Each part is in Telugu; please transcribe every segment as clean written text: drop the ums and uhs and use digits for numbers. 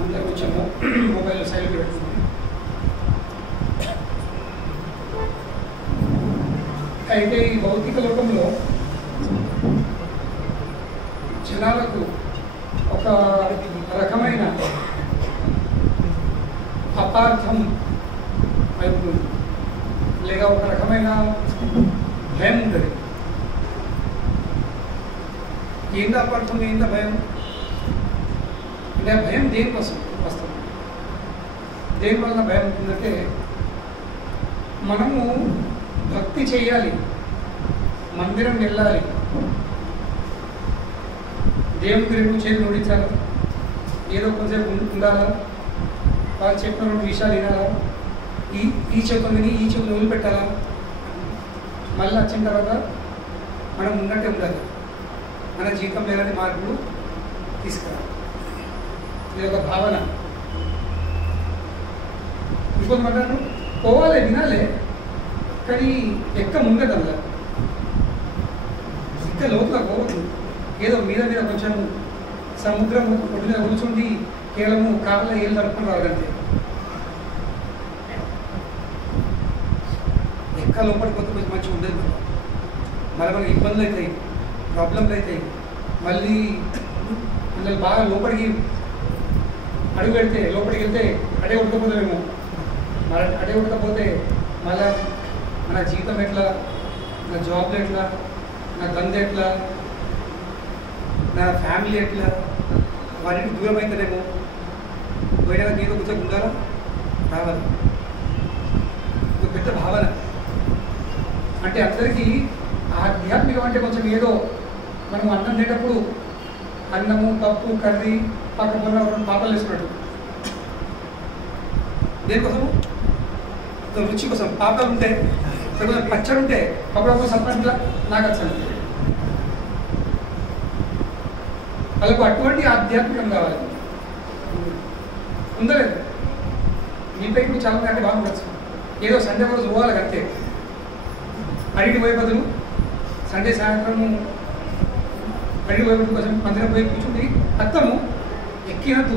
అందరూ కొంచెం మొబైల్ సైలెంట్ పెట్టుకుంది. అయితే ఈ భౌతిక లోకంలో జనాలకు ఒక రకమైన అపార్థం అవుతుంది, లేక ఒక రకమైన భయం ఉంటుంది. ఏందా అపార్థం, ఏందా భయం అంటే ఆ భయం దేనికోసం వస్తుంది? దేనివల్ల భయం ఉంటుందంటే మనము భక్తి చేయాలి, మందిరం వెళ్ళాలి, దేవుడికి రెండు చేతులు నోడించాలా, ఏదో కొంచెంసేపు ఉండాలా, వాళ్ళు చెప్పిన రెండు విషయాలు వినాలా, ఈ చేతులు విని ఈ చేతులు వదిలిపెట్టాలా, మళ్ళీ వచ్చిన తర్వాత మనం ఉన్నట్టే ఉండాలి, మన జీవితంలో ఎలాంటి మార్పులు తీసుకురావాలి. ఇది ఒక భావన. ఇంకొంతమంటారు పోవాలి, వినాలే, కానీ ఎక్క ముంగదల్లా, ఇంకా లోపల పోవద్దు. ఏదో మీద మీద కొంచెం సముద్రం ఒడ్డు మీద కూర్చుండి కేవలము కాళ్ళ ఏళ్ళు తడుపుకొని రావాలంటే ఎక్క లోపలికి పోతే కొంచెం మంచిగా ఉండదు. మళ్ళీ మనకి ఇబ్బందులు అవుతాయి, ప్రాబ్లంలు అవుతాయి. మళ్ళీ బాగా లోపలికి అడుగు పెడితే లోపలికి వెళ్తే అడే ఉడకపోతామేమో. అడే ఉడకపోతే మళ్ళీ మన జీవితం ఎట్లా, నా జాబ్లు ఎట్లా, నా దంద ఎట్లా, నా ఫ్యామిలీ ఎట్లా, వాటికి దూరం అవుతానేమో. పోయినా నీతో కూర్చొని ఉండాలా, రావాలి. ఒక పెద్ద భావన. అంటే అందరికీ ఆధ్యాత్మికం అంటే కొంచెం ఏదో మనం అన్నం తినేటప్పుడు అన్నము, పప్పు, కర్రీ పక్కన పాపలు వేసుకున్నట్టు. దేనికోసము? రుచి కోసం. పాపలు ఉంటే కొంచెం పచ్చడి ఉంటే అప్పుడప్పుడు సపరేట్లా నాకు వచ్చాను. వాళ్ళకు అటువంటి ఆధ్యాత్మికం కావాలి. ఉండలేదు మీపై ఇప్పుడు చాలా అంటే బాగుండొచ్చు. ఏదో సండే రోజు పోవాలి అంతే. అడిగి పోయే బదులు సండే సాయంత్రం అడిగి పోయే బదులు కొంచెం మందిరం పోయి కూర్చుంది అత్తము ఎక్కినట్టు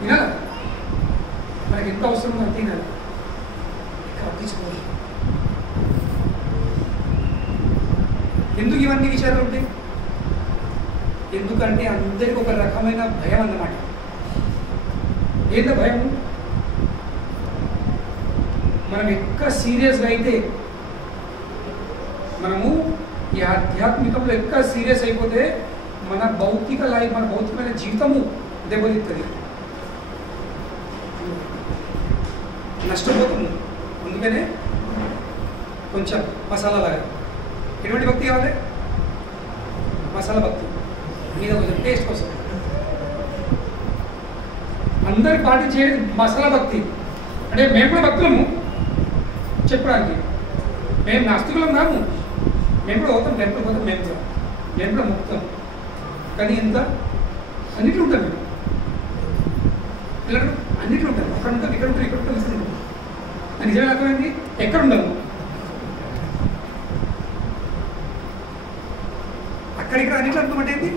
వినాలి. మనకి ఎంత అవసరమో అంత వినాలి, పట్టించుకోవాలి. ఎందుకు ఇవన్నీ విషయాలు ఉంటాయి? ఎందుకంటే అందరికి ఒక రకమైన భయం అన్నమాట. ఏందో భయం? మనం ఎక్కడ సీరియస్గా అయితే మనము ఈ ఆధ్యాత్మికంలో ఎక్కడ సీరియస్ అయిపోతే మన భౌతిక లైఫ్, మన భౌతికమైన జీవితము దెబ్బతిస్తుంది, నష్టపోతుంది. అందుకనే కొంచెం మసాలా లాగా. ఎటువంటి భక్తి కావాలి? మసాలా భక్తి మీద కొంచెం టేస్ట్ కోసం. అందరు పాటించేది మసాలా భక్తి. అంటే మేము కూడా భక్తులము చెప్పడానికి, మేము నాస్తికులం కాము. మేము కూడా పోతాం, టెంపుల్ పోతాం, మేము కూడా మొక్కుతాం. కానీ ఎంత అన్నిట్లో ఉంటాం మేము. పిల్లలు అన్నిట్లో ఉంటాం. అక్కడ ఉంటాం, ఇక్కడ ఉంటాం, ఇక్కడ ఉంటాం, ఇక్కడ ఉంటాం. నిజమే అర్థమైంది. ఎక్కడ ఉండము, అక్కడిక్కడ అన్నిట్లో అర్థం అంటే ఏంటి?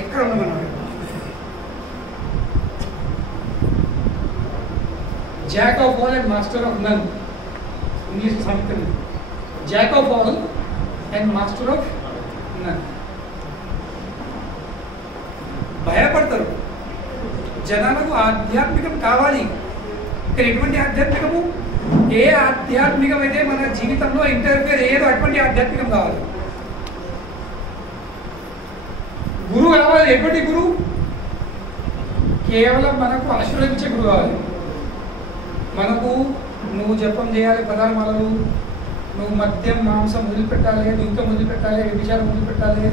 ఎక్కడ ఉండమన్నాడు. Jack of all and master of none. English సామెత. Jack of all and master of none. భయపడతారు జనాలకు. ఆధ్యాత్మికం కావాలి, కానీ ఎటువంటి ఆధ్యాత్మికము? ఏ ఆధ్యాత్మికం అయితే మన జీవితంలో ఇంటర్ఫియర్ ఏదో అటువంటి ఆధ్యాత్మికం కావాలి. గురువు కావాలి. ఎటువంటి గురువు? కేవలం మనకు ఆశీర్వదించే గురువు కావాలి. మనకు నువ్వు జపం చేయాలి, పదార్థాలు, నువ్వు మద్యం మాంసం వదిలిపెట్టాలి, దుఃఖం వదిలిపెట్టాలి, విషయాలు వదిలిపెట్టాలి,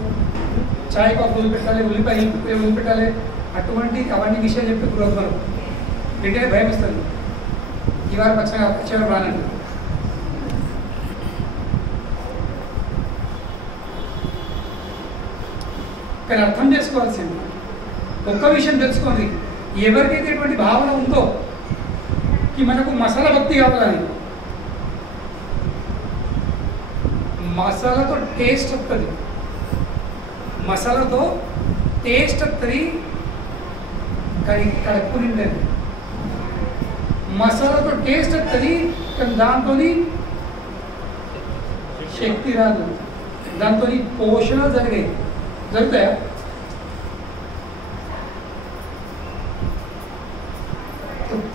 చాయ్ కాఫీ వదిలిపెట్టాలి, ఉల్లిపాయ వదిలిపెట్టాలి, అటువంటి అవన్నీ విషయాలు చెప్పి గురువు మనకు వెంటనే భయం ఇస్తుంది. ఈ వారం వచ్చే రానండి. కానీ అర్థం చేసుకోవాల్సింది ఒక్క విషయం తెలుసుకోండి. ఎవరికైతే ఎటువంటి భావన ఉందో మనకు మసాలా భక్తి కావాలని, మసాలాతో టేస్ట్ వస్తుంది, మసాలాతో టేస్ట్ వస్తుంది కానీ కడుపు నిండదు. మసాలాతో టేస్ట్ వస్తుంది కానీ దాంతో శక్తి రాదు, దాంతో పోషణ జరుగుతాయా?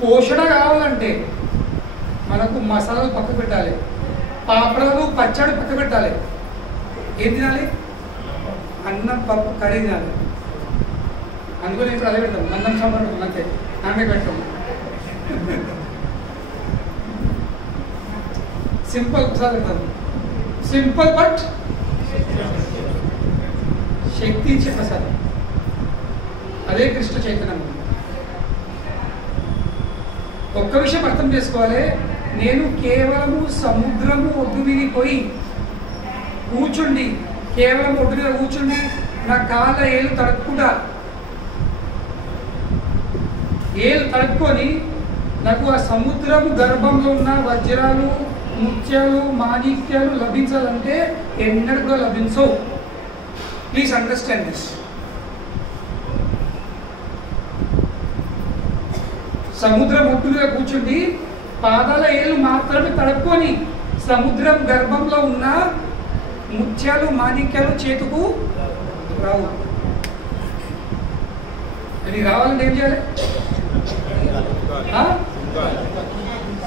పోషణ కావాలంటే మనకు మసాలాలు పక్క పెట్టాలి, పాపడాలు పచ్చడి పక్క పెట్టాలి. ఏం తినాలి? అన్నం పప్పు కర్రీ తినాలి. అందుకని ఇప్పుడు అదే పెడతాం, అన్నం సాంబార్ అంతే, నాన్నే పెడతాం. సింపుల్ ప్రసాద్ పెడతాం, సింపుల్ బట్ శక్తి ఇచ్చే ప్రసాదం. అదే కృష్ణ చైతన్యం. ఒక్క విషయం అర్థం చేసుకోవాలి, నేను కేవలము సముద్రము ఒడ్డు మీద పోయి కూర్చుండి, కేవలం ఒడ్డు మీద కూర్చుండి నా కాళ్ళ ఏళ్ళు తడుపుకుంటా, ఏళ్ళు తడుపుకొని నాకు ఆ సముద్రము గర్భంలో ఉన్న వజ్రాలు, ముత్యాలు, మాణిక్యాలు లభించాలంటే ఎన్నడూ కూడా లభించవు. Please understand this. సముద్రం ఒడ్డు మీద కూర్చుండి పాదాల ఏళ్ళు మాత్రమే తడుపుకొని సముద్రం గర్భంలో ఉన్న ముత్యాలు, మాణిక్యాలు చేతుకు రావు. అది రావాలంటే ఏం చేయాలి?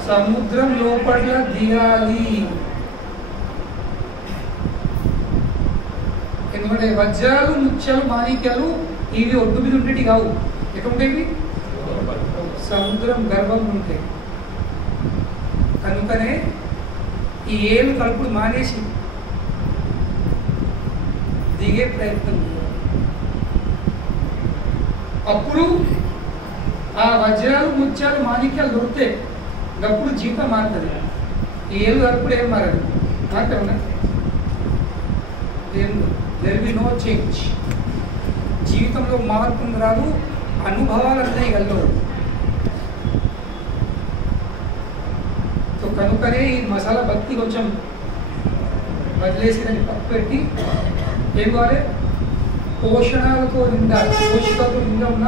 సముద్రం లోపల దిగాలి. ఎందుకంటే వజ్రాలు, ముత్యాలు, మాణిక్యాలు ఇవి ఒడ్డు మీద ఉండేవి కావు. ఎక్కడ ఉండేవి? సముద్రం గర్భం ఉంటాయి. కనుకనే ఈ ఏళ్ళు కలుపుడు మానేసి దిగే ప్రయత్నం. అప్పుడు ఆ వజ్రాలు, ముత్యాలు, మాణిక్యాలు దొరికితే అప్పుడు జీవితం మారుతుంది. ఈ ఏళ్ళు కలుపుడు ఏం మారదు. మారుతా ఉన్నా ఏం దెర్ బి నో చేంజ్. జీవితంలో మార్పు రాదు, అనుభవాలు అన్నీ కలవు. కనుకనే ఈ మసాలా భక్తి కొంచెం వదిలేసి దాన్ని పప్పు పెట్టి ఏం కావాలి? పోషణాలతో నిండా, పోషకాలతో నిండా ఉన్న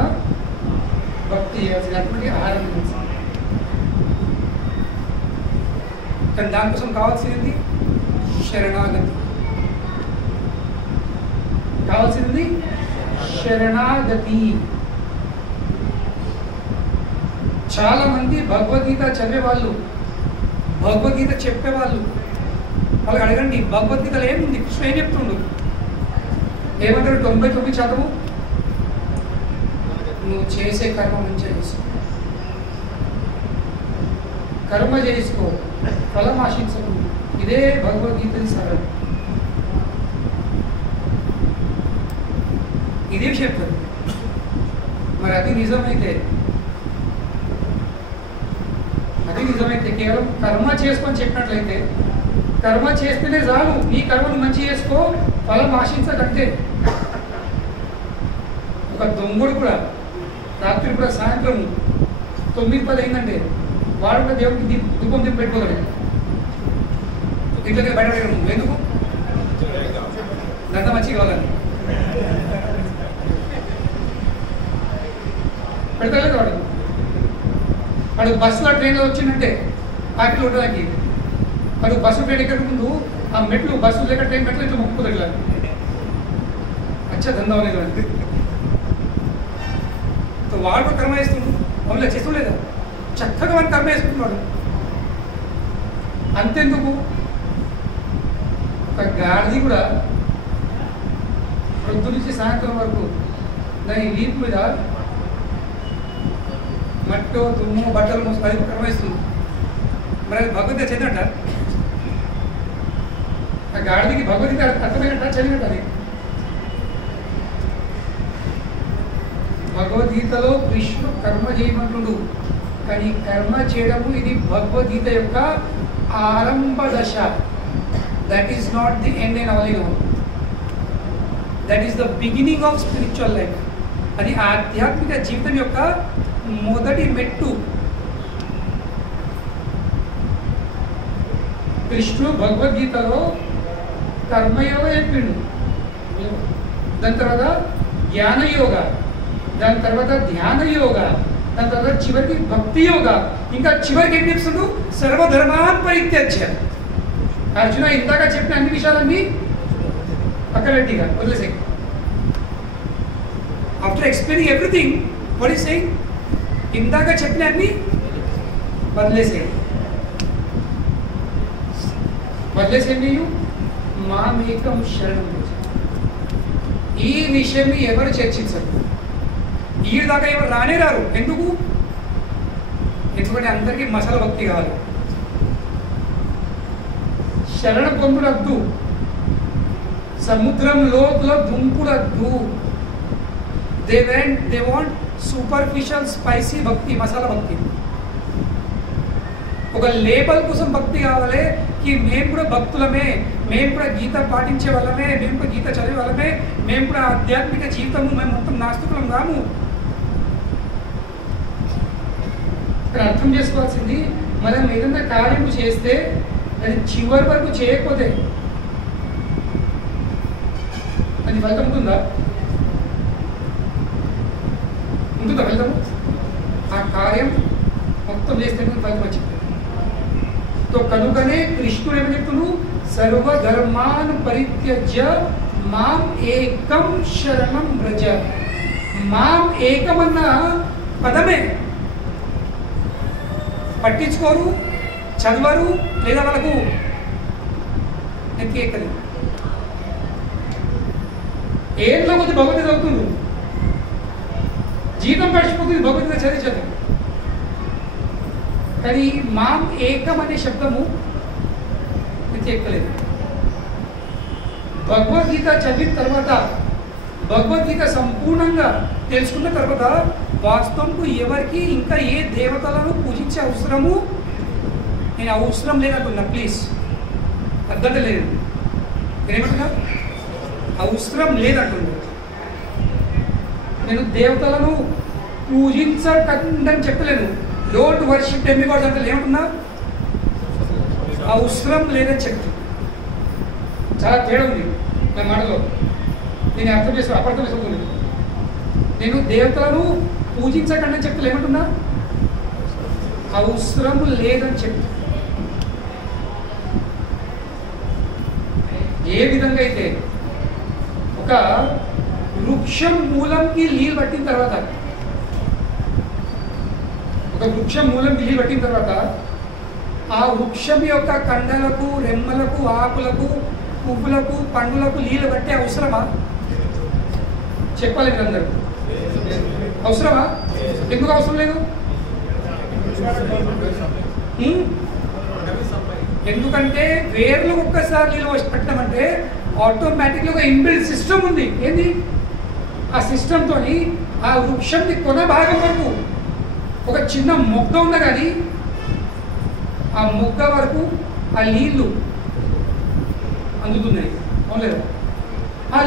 భక్తి చేయాల్సినటువంటి ఆహారం తినాల్సింది. కానీ దానికోసం కావాల్సింది శరణాగతి. కావాల్సింది శరణాగతి. చాలా మంది భగవద్గీత చదివేవాళ్ళు, భగవద్గీత చెప్పేవాళ్ళు, వాళ్ళకి అడగండి భగవద్గీతలో ఏముంది, కృష్ణ ఏం చెప్తుండు? ఏమంటారు? 99% నువ్వు చేసే కర్మ మంచిగా చేసుకో, కర్మ చేసుకో, ఫలం ఆశించకు. ఇదే భగవద్గీత సరళం. ఇదే చెప్తారు. మరి అది నిజమైతే కేవలం కర్మ చేసుకొని చెప్పినట్లయితే, కర్మ చేస్తేనే చాలు, నీ కర్మను మంచి చేసుకో, ఫలం ఆశించకంటే. ఒక దొంగడు కూడా రాత్రి కూడా సాయంత్రం 9-10 అయిందంటే వాడు కూడా దేవుడికి దీపం దీపం పెట్టుకోగలడు. ఇంట్లోకి బయట పెట్టడం ఎందుకు? దంత మంచి కావాలని పెడతలేదు. వాడు బస్సులో ట్రైన్లో వచ్చిందంటే పార్టీలో ఉండడానికి, వాడు బస్సు ట్రైన్ ఎక్కడ ముందు ఆ మెట్లు, బస్సు లేక ట్రైన్ మెట్లు ఇట్లా మొక్కుతుంది. ఇట్లా అచ్చా దందా లేదు అంటే వాడు కర్మ వేస్తుండు, మమ్మల్ని చేస్తుండేదా? చక్కగా వాడిని కర్మ వేసుకుంటున్నాడు. అంతెందుకు, ఒక గాడిది కూడా పొద్దు నుంచి సాయంత్రం వరకు దాని వీపు మీద మట్టో, దుమ్ము, బట్టలు మోసి అది కర్మ వేస్తుంది. మరి అది భగవద్గీత చదివినట్ట? ఆ గాడిదికి భగవద్గీత అర్థమైనట్ట? చదివినట్ట? అది భగవద్గీతలో కృష్ణుడు కర్మ చేయమంటుడు, కానీ కర్మ చేయడము ఇది భగవద్గీత యొక్క ఆరంభ దశ. That is not the end and all in all. That is the beginning of spiritual life. అది ఆధ్యాత్మిక జీవితం యొక్క మొదటి మెట్టు. కృష్ణుడు భగవద్గీతలో కర్మయోగ చెప్పిండు, దాని తర్వాత జ్ఞానయోగ, దాని తర్వాత ధ్యాన యోగ, దాని తర్వాత చివరికి భక్తి యోగ, ఇంకా చివరికి ఏం చెప్తుండు? సర్వధర్మాన్ పరిత్యజ్య. అర్జున ఇందాక చెప్పిన అన్ని విషయాలన్నీ పక్కనట్టిగా వదిలేసాయి. After explaining everything what is saying, ఇందాక చెప్పిన అన్ని వదిలేసేయండి. వదిలేసేయండి, మామేకం శరణం. ఈ విషయాన్ని ఎవరు చర్చించరు, ఈ దాకా ఎవరు రానే రారు. ఎందుకు? ఎందుకంటే అందరికీ మసాలా భక్తి కావాలి. శరణ పొందుడద్దు, సముద్రం లోతులో దుంపుడద్దు. దే వాంట్ సూపర్ఫిషియల్ స్పైసీ భక్తి, మసాలా భక్తి. ఒక లేబల్ కోసం భక్తి కావాలి, కి మేము కూడా భక్తులమే, మేము కూడా గీత పాటించే వాళ్ళమే, మేము కూడా గీత చదివే వాళ్ళమే, మేము కూడా ఆధ్యాత్మిక జీవితము, మేము మొత్తం నాస్తికులం కాము. ఇక్కడ అర్థం చేసుకోవాల్సింది, మనం ఏదైనా కార్యం చేస్తే అది చివరి వరకు చేయకపోతే అది ఫలితం ఉంటుందా? ఉంటుందా ఫలితం? ఆ కార్యం మొత్తం చేస్తే ఫలితం వచ్చింది. तो కనుకనే కృష్ణుడు ఏమని చెప్తున్నాడు? సర్వధర్మాన్ పరిత్యజ్య మాం ఏకం శరణం వ్రజ. మాం ఏకం అన్న పదమే పట్టించుకోరు, చదవరు, లేదా వాళ్ళకు నెత్తి ఎక్కదు. ఏళ్ళలో కొద్ది భగవద్గీత అవుతుంది, జీవితం గడిచిపోతుంది భగవద్గీత చదివి చదివి. కానీ మాం ఏకం అనే శబ్దము నెత్తి ఎక్కలేదు. భగవద్గీత చదివిన తర్వాత, భగవద్గీత సంపూర్ణంగా తెలుసుకున్న తర్వాత వాస్తవంకు ఎవరికి ఇంకా ఏ దేవతలను పూజించే అవసరము నేను అవసరం లేదంటున్నా. ప్లీజ్ అర్థం లేదు, నేనేమంటున్నా? అవసరం లేదంటున్నా. నేను దేవతలను పూజించకండి అని చెప్పలేను. డోంట్ వర్షిప్ డెమిగాడ్స్ అంటే ఏమంటున్నా? అవసరం లేదని చెప్తున్నా. చాలా తేడా ఉంది నా మాటలో, నేను అర్థం చేస్తాను, అపార్థం చేసుకుంటుంది. నేను దేవతలను పూజించకండి అని చెప్తే ఏమంటున్నా? అవసరం లేదని చెప్తా. ఏ విధంగా అయితే ఒక వృక్షం మూలంకి నీళ్ళు పట్టిన తర్వాత, ఒక వృక్షం మూలంకి నీళ్ళు పట్టిన తర్వాత ఆ వృక్షం యొక్క కండలకు, రెమ్మలకు, ఆకులకు, పువ్వులకు, పండులకు నీళ్ళు పట్టే అవసరమా? చెప్పాలి మీరందరూ. అవసరమా? ఎందుకు అవసరం లేదు? ఎందుకంటే వేర్లు ఒక్కసారి నీళ్ళు వచ్చి పెట్టామంటే ఆటోమేటిక్గా ఒక ఇన్బిల్ట్ సిస్టమ్ ఉంది. ఏంది ఆ సిస్టమ్తో ఆ వృక్షంది కొన భాగం వరకు ఒక చిన్న మొగ్గ ఉంది, కానీ ఆ మొగ్గ వరకు ఆ నీళ్లు అందుతున్నాయి. అవును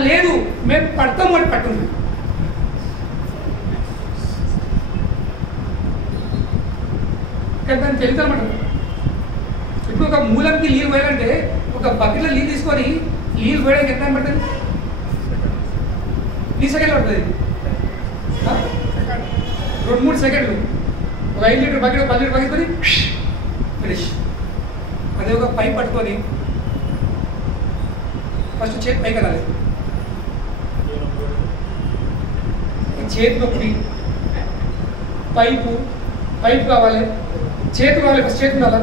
లేదు, మేము పడతాం అని పట్టుంది. కానీ దాన్ని తెలుసు అనమాట. ఇప్పుడు ఒక మూలంకి నీళ్ళు పోయాలంటే ఒక బకెట్లో నీళ్ళు తీసుకొని నీళ్ళు పోయడానికి ఎంత పడుతుంది? 3 సెకండ్లు పడుతుంది, 2-3 సెకండ్లు. ఒక 5 లీటర్ బకెట్, 10 లీటర్ బకెట్ కొని ఫినిష్. అదే ఒక పైప్ పట్టుకొని ఫస్ట్ చేతి పైకి వెళ్ళాలి, చేతి నొప్పి, పైపు కావాలి, చేతి కావాలి, ఫస్ట్ చేతి ఉండాలా,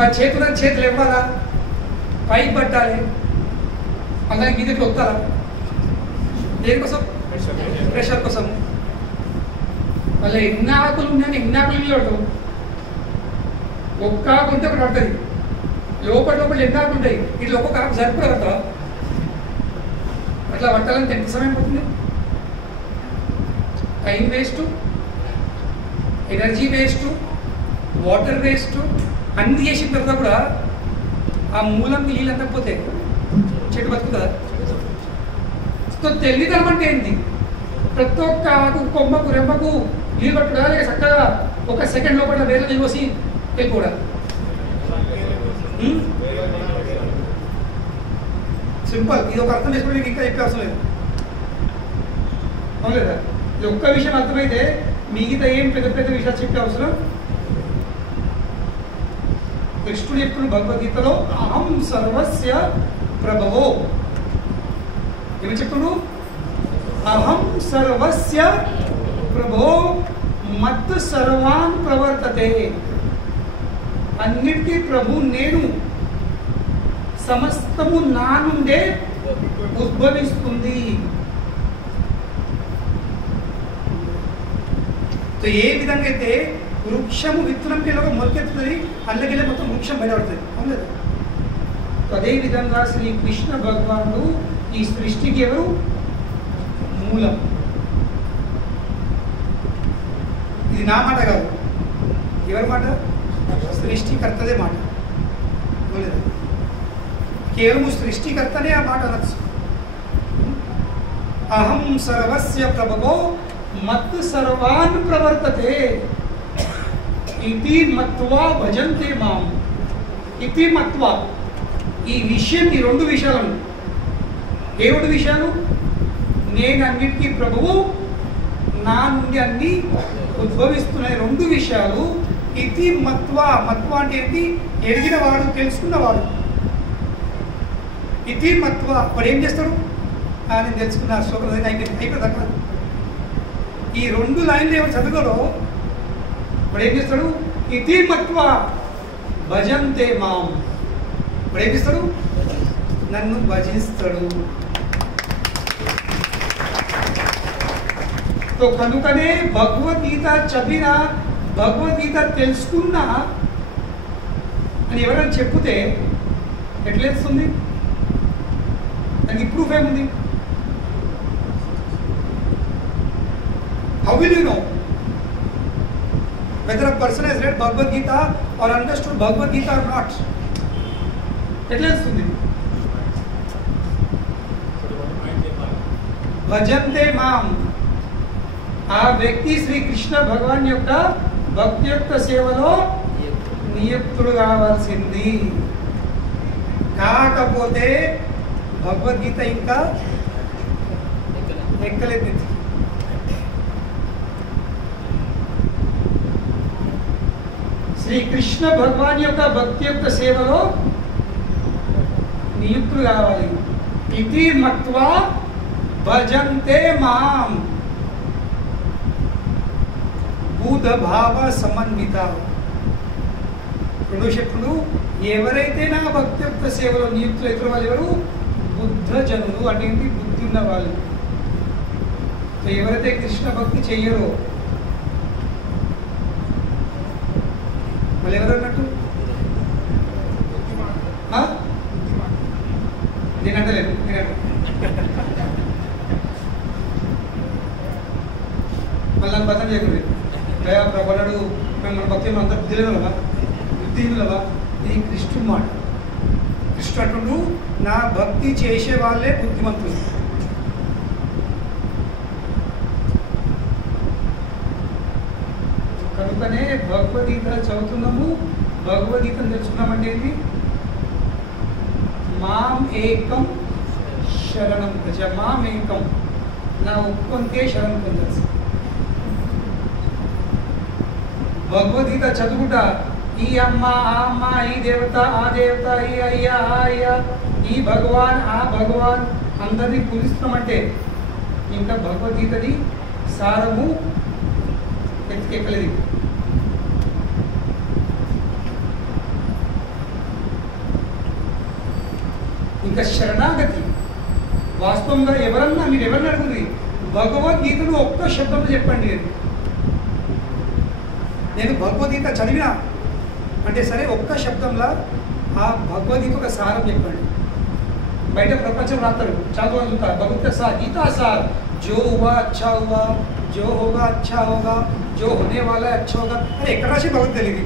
ఆ చేతులు ఇవ్వాలా, పైప్ పట్టాలి, అలాగే గిన్నెట్లు వస్తారా? దేనికోసం? ప్రెషర్ కోసం. మళ్ళీ ఎన్ని ఆకులు ఉన్నాయని ఎన్ని ఆకులు నీళ్ళు పడతాం? ఒక్క ఆకు ఉంటే ఒకటి పడుతుంది, లోపల ఎన్ని ఆకులు ఉంటాయి, ఇట్లా ఒక్కొక్క ఆకు సరిపడా పడతావా? అట్లా పట్టాలంటే ఎంత సమయం పడుతుంది? Time waste, energy waste, water waste, అన్ని చేసిన తర్వాత కూడా ఆ మూలంకి నీళ్ళు అందకపోతే చెట్టు బతుకుతుందా? సో తెలియదనం అంటే ఏంటి? ప్రతి ఒక్క ఆకు, కొమ్మకు, రెమ్మకు నీళ్ళు పట్టుడా, లేక చక్కగా 1 సెకండ్ లోపల వేరే నీళ్ళు పోసి వెళ్ళిపోవడా? సింపుల్. ఇది ఒక అర్థం చేసుకుని మీకు ఇంకా చెప్పే అవసరం లేదు. అవును లేదా? ఇది ఒక్క విషయం అర్థమైతే మిగతా ఏం పెద్ద పెద్ద విషయాలు చెప్పే అవసరం. కృష్ణుడు చెప్తున్న భగవద్గీతలో అహం సర్వస్య ప్రభవో. ఏమి చెప్తున్నాడు? అహం సర్వస్య ప్రభో మత్ సర్వాన్ ప్రవర్తతే. అన్నిటికీ ప్రభు నేను, సమస్తము నా నుండే ఉద్భవిస్తుంది. ఏ విధంగా అయితే వృక్షము విత్తనంకి మొలకెత్తుతుంది, అందుకెళ్ళి మొత్తం వృక్షం బయటపడుతుంది. అవును కదా? అదేవిధంగా శ్రీకృష్ణ భగవానుడు ఈ సృష్టికి ఎవరు? మూలం. ఇది నా మాట కాదు. ఎవరి మాట? సృష్టికర్తదే మాట. అవును కదా? కేవలం సృష్టికర్తనే ఆ మాట అనొచ్చు. అహం సర్వస్య ప్రభవో మత్ సర్వాన్ ప్రవర్తతే ఇతి మత్వా భజంతే మాం. ఇతి మత్వా, ఈ విషయం, ఈ రెండు విషయాలను. ఏ రెండు విషయాలు? నేను అన్నిటికీ ప్రభువు, నా నుండి అన్ని ఉద్భవిస్తున్నాయి. రెండు విషయాలు. ఇతి మత్వా. మత్వా అంటే ఏంటి? ఎరిగినవాడు, తెలుసుకున్నవాడు. ఇతి మత్వా. వాడు ఏం చేస్తాడు? నేను తెలుసుకున్న శ్లోకం అయిపోయింది. ఈ రెండు లైన్లు ఎవరు చదువుకోడో వాడు ఏం చేస్తాడు? ఇతి మత్వా భజంతే మాం. వాడు ఏం చేస్తాడు? నన్ను భజిస్తాడు. तो కనుకనే భగవద్గీత చదివిన, భగవద్గీత తెలుసుకున్నా అని ఎవరైనా చెప్తే ఎట్లేస్తుంది? దానికి ప్రూఫ్ ఏముంది? How will you know whether a person has read Bhagavad Gita or understood Bhagavad Gita or not? ఎట్లేస్తుంది? భజంతే మాం. ఆ వ్యక్తి శ్రీకృష్ణ భగవాన్ యొక్క భక్తి యొక్క సేవలో నియుక్తుడు కావాల్సింది. కాకపోతే భగవద్గీత ఇంకా ఎక్కలేదు. శ్రీకృష్ణ భగవాన్ యొక్క భక్తి యొక్క సేవలో నియుక్తులు కావాలి. ఇతి మత్వా భజంతే మాం. బుద్ధ భావ సమన్విత. రెండో శక్తులు ఎవరైతే నా భక్తి యొక్క సేవలో నియుక్తులు అవుతున్న వాళ్ళు ఎవరు? బుద్ధ జనులు. అంటే బుద్ధి ఉన్న వాళ్ళు. ఎవరైతే కృష్ణ భక్తి చెయ్యరో వాళ్ళు ఎవరు అన్నట్టు? నేను అంటలేదు. మళ్ళీ నన్ను బతం చేయకూడదు. దయా ప్రభాడు మన భక్తి అంతా బుద్ధిలేనులవా, బుద్ధిహీనులవా? ఇది కృష్ణుడు మాట. కృష్ణుడు నా భక్తి చేసే వాళ్ళే బుద్ధిమంతులు. కనుకనే భగవద్గీత చదువుతున్నాము, భగవద్గీతను తెలుసుకున్నామంటే ఏంటి? మాం ఏకం శరణం ప్రజ. మాం ఏకం, నా ఒక్కొంతే శరణం పొందాల్సి. భగవద్గీత చదువుకుంటా ఈ అమ్మ, ఆ అమ్మ, ఈ దేవత, ఆ దేవత, ఈ అయ్యా, ఆ అయ్యా, ఈ భగవాన్, ఆ భగవాన్ అందరినీ పూజిస్తున్నామంటే ఇంకా భగవద్గీతని సారము ఎక్కలేదు. ఇంకా శరణాగతి. వాస్తవంగా ఎవరన్నా మీరు ఎవరిని అడుగుతుంది? భగవద్గీతను ఒక్క శబ్దంలో చెప్పండి. నేను భగవద్గీత చదివినా అంటే సరే, ఒక్క శబ్దంలో ఆ భగవద్గీత ఒక సారం చెప్పండి. బయట ప్రపంచం రాస్తాడు, చదువుతా భగవద్గీత సార్, గీతా సార్, జో హువా అచ్చా హువా, జో హోగా అచ్చా హోగా, జో హోనే వాలా అచ్చా హోగా. అని ఎక్కడ రాసి భగవద్గీత తెలియదు.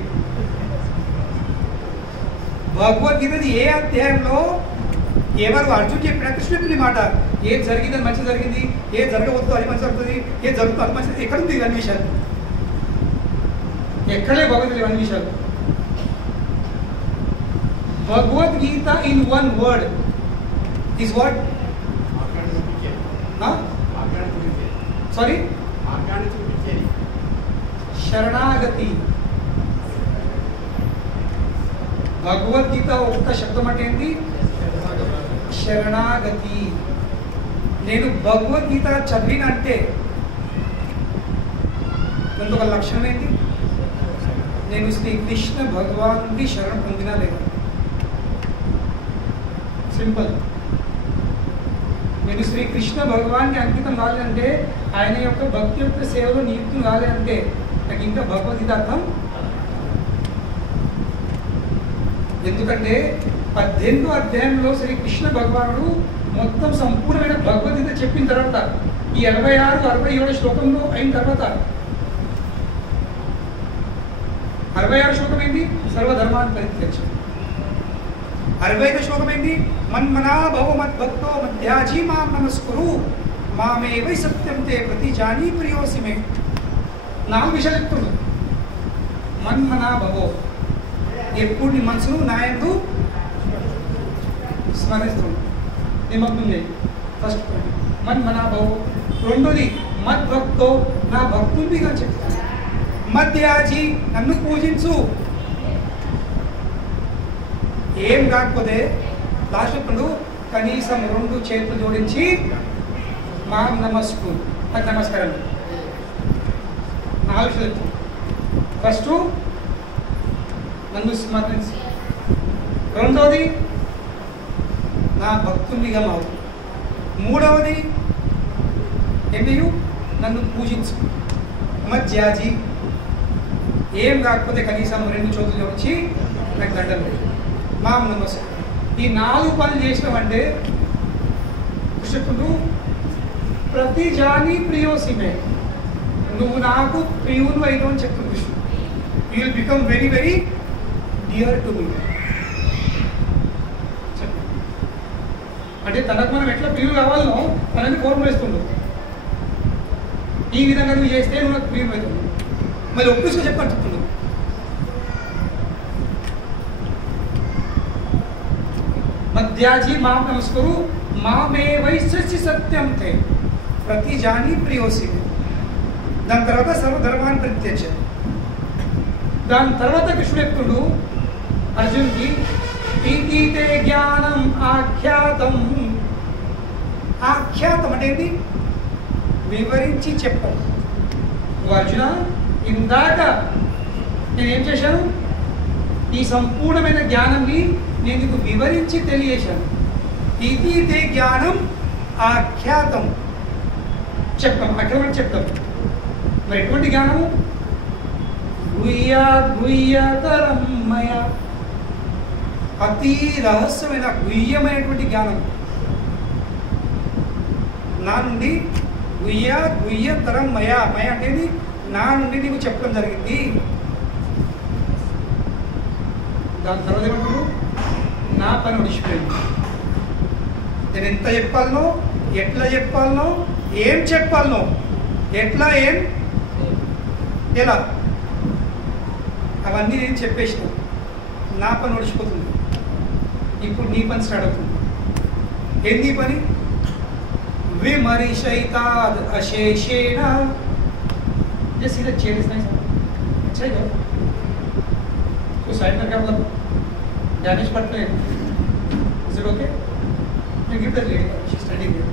భగవద్గీతది ఏ అధ్యాయంలో ఎవరు అర్జున్ చెప్పిన కృష్ణుడి మాట, ఏది జరిగిందని మంచి జరిగింది, ఏది జరగవద్దు అది మంచి జరుగుతుంది, ఏది జరుగుతుంది అది మంచిది, ఎక్కడుంది ఇవన్నీ విషయాలు? ఎక్కడే భగవద్గీత ఇవన్నీ విషయాలు. Bhagavad Gita in one word is what? Huh? Sorry? శరణాగతి. భగవద్గీత ఒక్క శబ్దం అంటే ఏంటి? శరణాగతి. నేను భగవద్గీత చదివిన అంటే కొంత లక్షణం ఏంటి? నేను శ్రీకృష్ణ భగవానుడి శరణం పొందినా లేదా? సింపుల్. నేను శ్రీకృష్ణ భగవాన్ని అంకితం కాలేదంటే, ఆయన యొక్క భక్తి యొక్క సేవలో నియుక్తం కాలేదంటే నాకు ఇంకా భగవద్గీత అర్థం. ఎందుకంటే 18వ అధ్యాయంలో శ్రీకృష్ణ భగవానుడు మొత్తం సంపూర్ణమైన భగవద్గీత చెప్పిన తర్వాత ఈ 66, 67 శ్లోకంలో అయిన తర్వాత 66 శ్లోకం ఏంటి? సర్వధర్మాన్ని పరిత్యజ్య. 65 శ్లోకం ఏంటి? మన్మనా భవ మద్భక్తో మధ్యాజీ మాం నమస్కురు మామేవై సత్యం తే ప్రతిజానీ ప్రియోసి మే. 4 విషయాలు చెప్తున్నాడు. మన్మనా భవో, ఎప్పుడు నీ మనసును నాయందు స్మరిస్తుంది, నిమగ్నం చేయి. ఫస్ట్ పాయింట్ మన్మనా భవో. రెండోది మద్భక్తో, నా భక్తుడిగా చెప్తాను. మధ్యాజీ, నన్ను పూజించు. ఏం కాకపోతే లాస్ట్ ఇప్పుడు కనీసం 2 చేతులు జోడించి మాం నమస్కు, నాకు నమస్కారం. 4 విషయాలు. ఫస్ట్ నన్ను స్మరించు. రెండవది నా భక్తునిగా మారు. మూడవది ఏంటి? నన్ను పూజించు. మధ్యాజీ, ఏం కాకపోతే కనీసం 2 చేతులు జోడించి నాకు దండం పెట్టు. మాం నమస్కారం. ఈ 4 పనులు చేసినామంటే కృష్ణుడు ప్రతి జానీ ప్రియోసిమే, నువ్వు నాకు ప్రియును అయినా అని చెప్తుంది కృష్ణుడు. You will become very very dear to me. అంటే తనకు మనం ఎట్లా ప్రియులు కావాలనో తనని ఫోర్ములా ఇస్తుండు. ఈ విధంగా నువ్వు చేస్తే నువ్వు నాకు ప్రియులు అవుతుంది. మళ్ళీ ఒప్పిస్తూ చెప్పని చెప్తుండు. మధ్యాజీ మాం నమస్కరు మామేవై సత్యం తే ప్రతి జానీ ప్రియోసి. దాని తర్వాత సర్వధర్మాన్ని పరిత్యజ్య. దాని తర్వాత కృష్ణుడు చెప్తుండు అర్జున్కి, ఇతీతే జ్ఞానం ఆఖ్యాతం. ఆఖ్యాతం అంటే ఏంటి? వివరించి చెప్పం. అర్జున, ఇందాక నేనేం చేశాను? ఈ సంపూర్ణమైన జ్ఞానాన్ని నేను నీకు వివరించి తెలియజేశాను. ఇతీతే జ్ఞానం ఆఖ్యాతం, చెప్తాం. అక్కడ చెప్తాం. మరి ఎటువంటి జ్ఞానము? గుహ్యతరం మయా, అతి రహస్యమైన గుహ్యమైనటువంటి జ్ఞానం నా నుండి. గుహ్యతరం మయా, మయ అంటే నా నుండి నీకు చెప్పడం జరిగింది. దాని తర్వాత ఏమంటారు? నా పని విడిచిపోయింది. నేను ఎంత చెప్పాలనో, ఎట్లా చెప్పాలనో, ఏం చెప్పాలనో, ఎట్లా ఏం ఎలా, అవన్నీ నేను చెప్పేసిన. నా పని ఒడిచిపోతుంది. ఇప్పుడు నీ పని స్టార్ట్ అవుతుంది. ఏంది పని? విమరిషైతాద్ అశేషేణ. जैसे सीधा चेयर इज नाइस, अच्छा है। तो साइड में क्या मतलब डैमेज पड़ते हैं? Is it okay? You give the lady, she's standing there.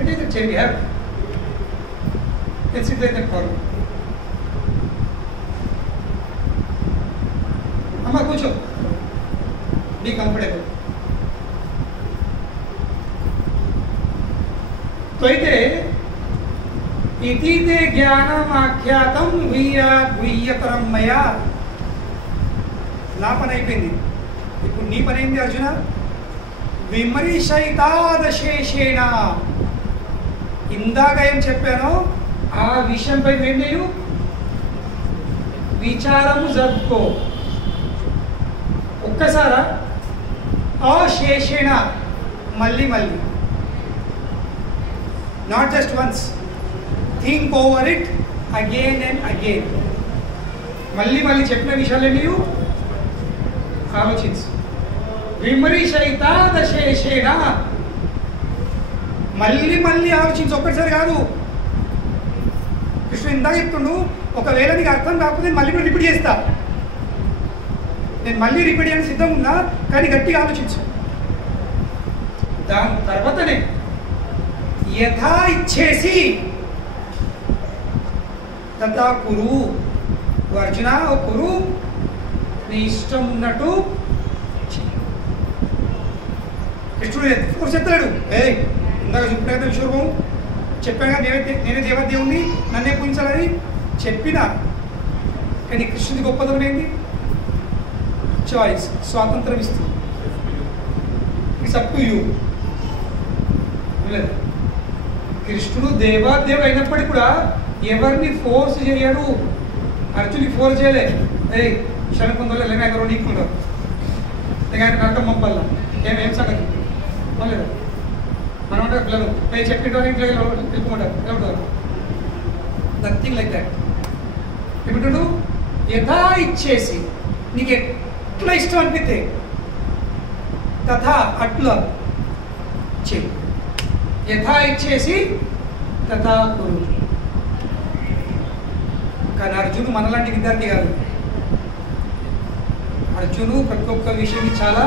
It is a chair we have. Let's sit there in that corner. Amma kucho. Be comfortable. तो इते इतीते ज्ञानम आख्यातम गुह्यतरम मया. నా పని అయిపోయింది. ఇప్పుడు నీ పని ఏంటి అర్జున? విమరిషైతాదశేషేణ. ఇందాక ఏం చెప్పానో ఆ విషయంపై ఏం చేయు? విచారము జరుపుకో. ఒక్కసారా? అశేషేణ, మళ్ళీ మళ్ళీ. Not just once. Think over it again and again. మళ్ళీ మళ్ళీ చెప్పిన విషయాలే నీవు ఆలోచించు. విమరిశైతాదశేషేణ. మళ్ళీ మళ్ళీ ఆలోచించి, ఒక్కటిసారి కాదు. కృష్ణుడు ఇందాక చెప్తుండు, ఒకవేళ నీకు అర్థం కాకపోతే మళ్ళీ కూడా రిపీట్ చేస్తా, నేను మళ్ళీ రిపీట్ చేయడానికి సిద్ధంగా ఉన్నా, కానీ గట్టిగా ఆలోచించు. దాని తర్వాతనే యథా ఇచ్చేసి తథా కురు. అర్జున ఓ కురు, నీ ఇష్టం ఉన్నట్టు. కృష్ణుడు ఎప్పుడు చెప్తాడు, ఇందాక చెప్పిన కదా విశ్వరూపం చెప్పాగా, నేనే దేవదేవుణ్ణి, నన్నే పూజించాలని చెప్పినా. కానీ కృష్ణుడి గొప్పతనం ఏంటి? చాయిస్, స్వాతంత్రం ఇస్తుంది. It's up to you. కృష్ణుడు దేవాదేవుడు అయినప్పటికీ కూడా ఎవరిని ఫోర్స్ చేయడు. అర్జునికి ఫోర్స్ చేయలే, శనకుందో లేక నీకుండవు, లేక ఆయన నరకం పంపాల, ఏం సంగతి లేదు. మనం అంటే పిల్లలు చెప్పింటో ఇంట్లో తెలుపుకుంటారు. Nothing like that. ఏమిటడు? యథా ఇచ్చేసి, నీకు ఎట్లా ఇష్టం అనిపిస్తే తథా అట్లా చెయ్యి. యథా ఇచ్చేసి తథా కురు. కానీ అర్జును మనలాంటి విద్యార్థి కాదు. అర్జును ప్రతి ఒక్క విషయాన్ని చాలా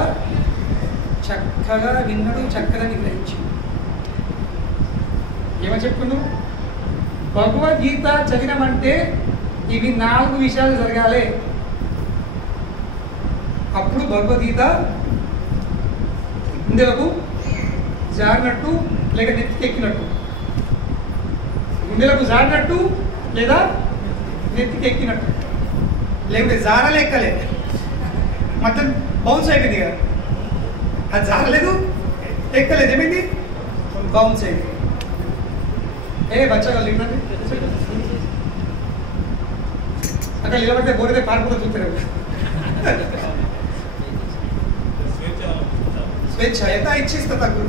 చక్కగా విన్నాడు, చక్కగా గ్రహించాడు. ఏమని చెప్తున్నావు? భగవద్గీత చదివినామంటే ఇవి 4 విషయాలు జరగాలి. అప్పుడు భగవద్గీత గుండెలకు జారినట్టు లేక నెత్తికెక్కినట్టు. గుండెలకు జారినట్టు లేదా నెత్తికెక్కినట్టు. లేకపోతే జారలే ఎక్కలే, మొత్తం బౌన్స్ అయిపోయింది కదా. అది జారలేదు, ఎక్కలేదు, ఏమైంది? బౌన్స్ అయింది. బచ్చగా లేదండి అక్కడ నిలబడితే బోరితే పారిపోతే చూస్తారు. స్వేచ్ఛ ఎంత ఇచ్చేస్తా తక్కువ.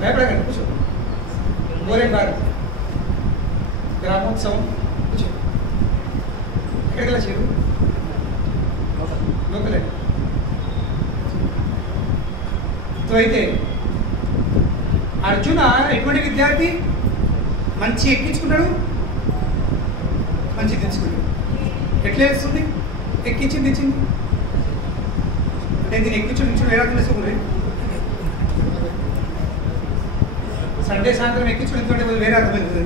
భయపడకండి, కూర్చో. బోరేం కాదు. గ్రామోత్సవం కూర్చో. ఎక్కడికి వెళ్ళా చేరు? లోకలే. అయితే అర్జున ఎటువంటి విద్యార్థి? మంచి ఎక్కించుకున్నాడు, మంచి తెచ్చుకున్నాడు. ఎట్లా వేస్తుంది? ఎక్కించింది తెచ్చింది అంటే దీన్ని ఎక్కించుడు వేరే అర్థం వేసుకుంటే సండే సాయంత్రం ఎక్కించుడు ఎందుకంటే వేరే అర్థమవుతుంది.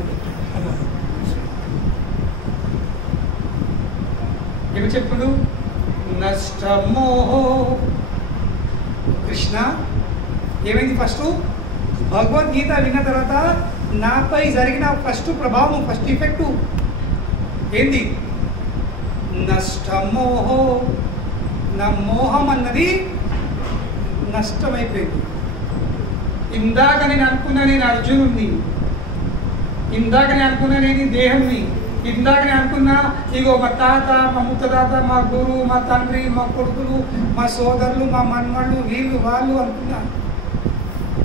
ఏమి చెప్పుడు? నష్టమోహో. కృష్ణ ఏమైంది? ఫస్ట్ భగవద్గీత విన్న తర్వాత నాపై జరిగిన ఫస్ట్ ప్రభావం, ఫస్ట్ ఎఫెక్టు ఏంది? నష్టమోహో. నా మోహం అన్నది నష్టమైపోయింది. ఇందాక నేను అనుకున్నా నేను అర్జునుడిని, ఇందాక నేను అనుకున్నా నేను దేహంని, ఇందాక నేను అనుకున్నా ఇగో మా తాత, మా ముత్తతాత, మా గురువు, మా తండ్రి, మా కొడుకులు, మా సోదరులు, మా మన్మళ్ళు, వీళ్ళు వాళ్ళు అనుకున్నా.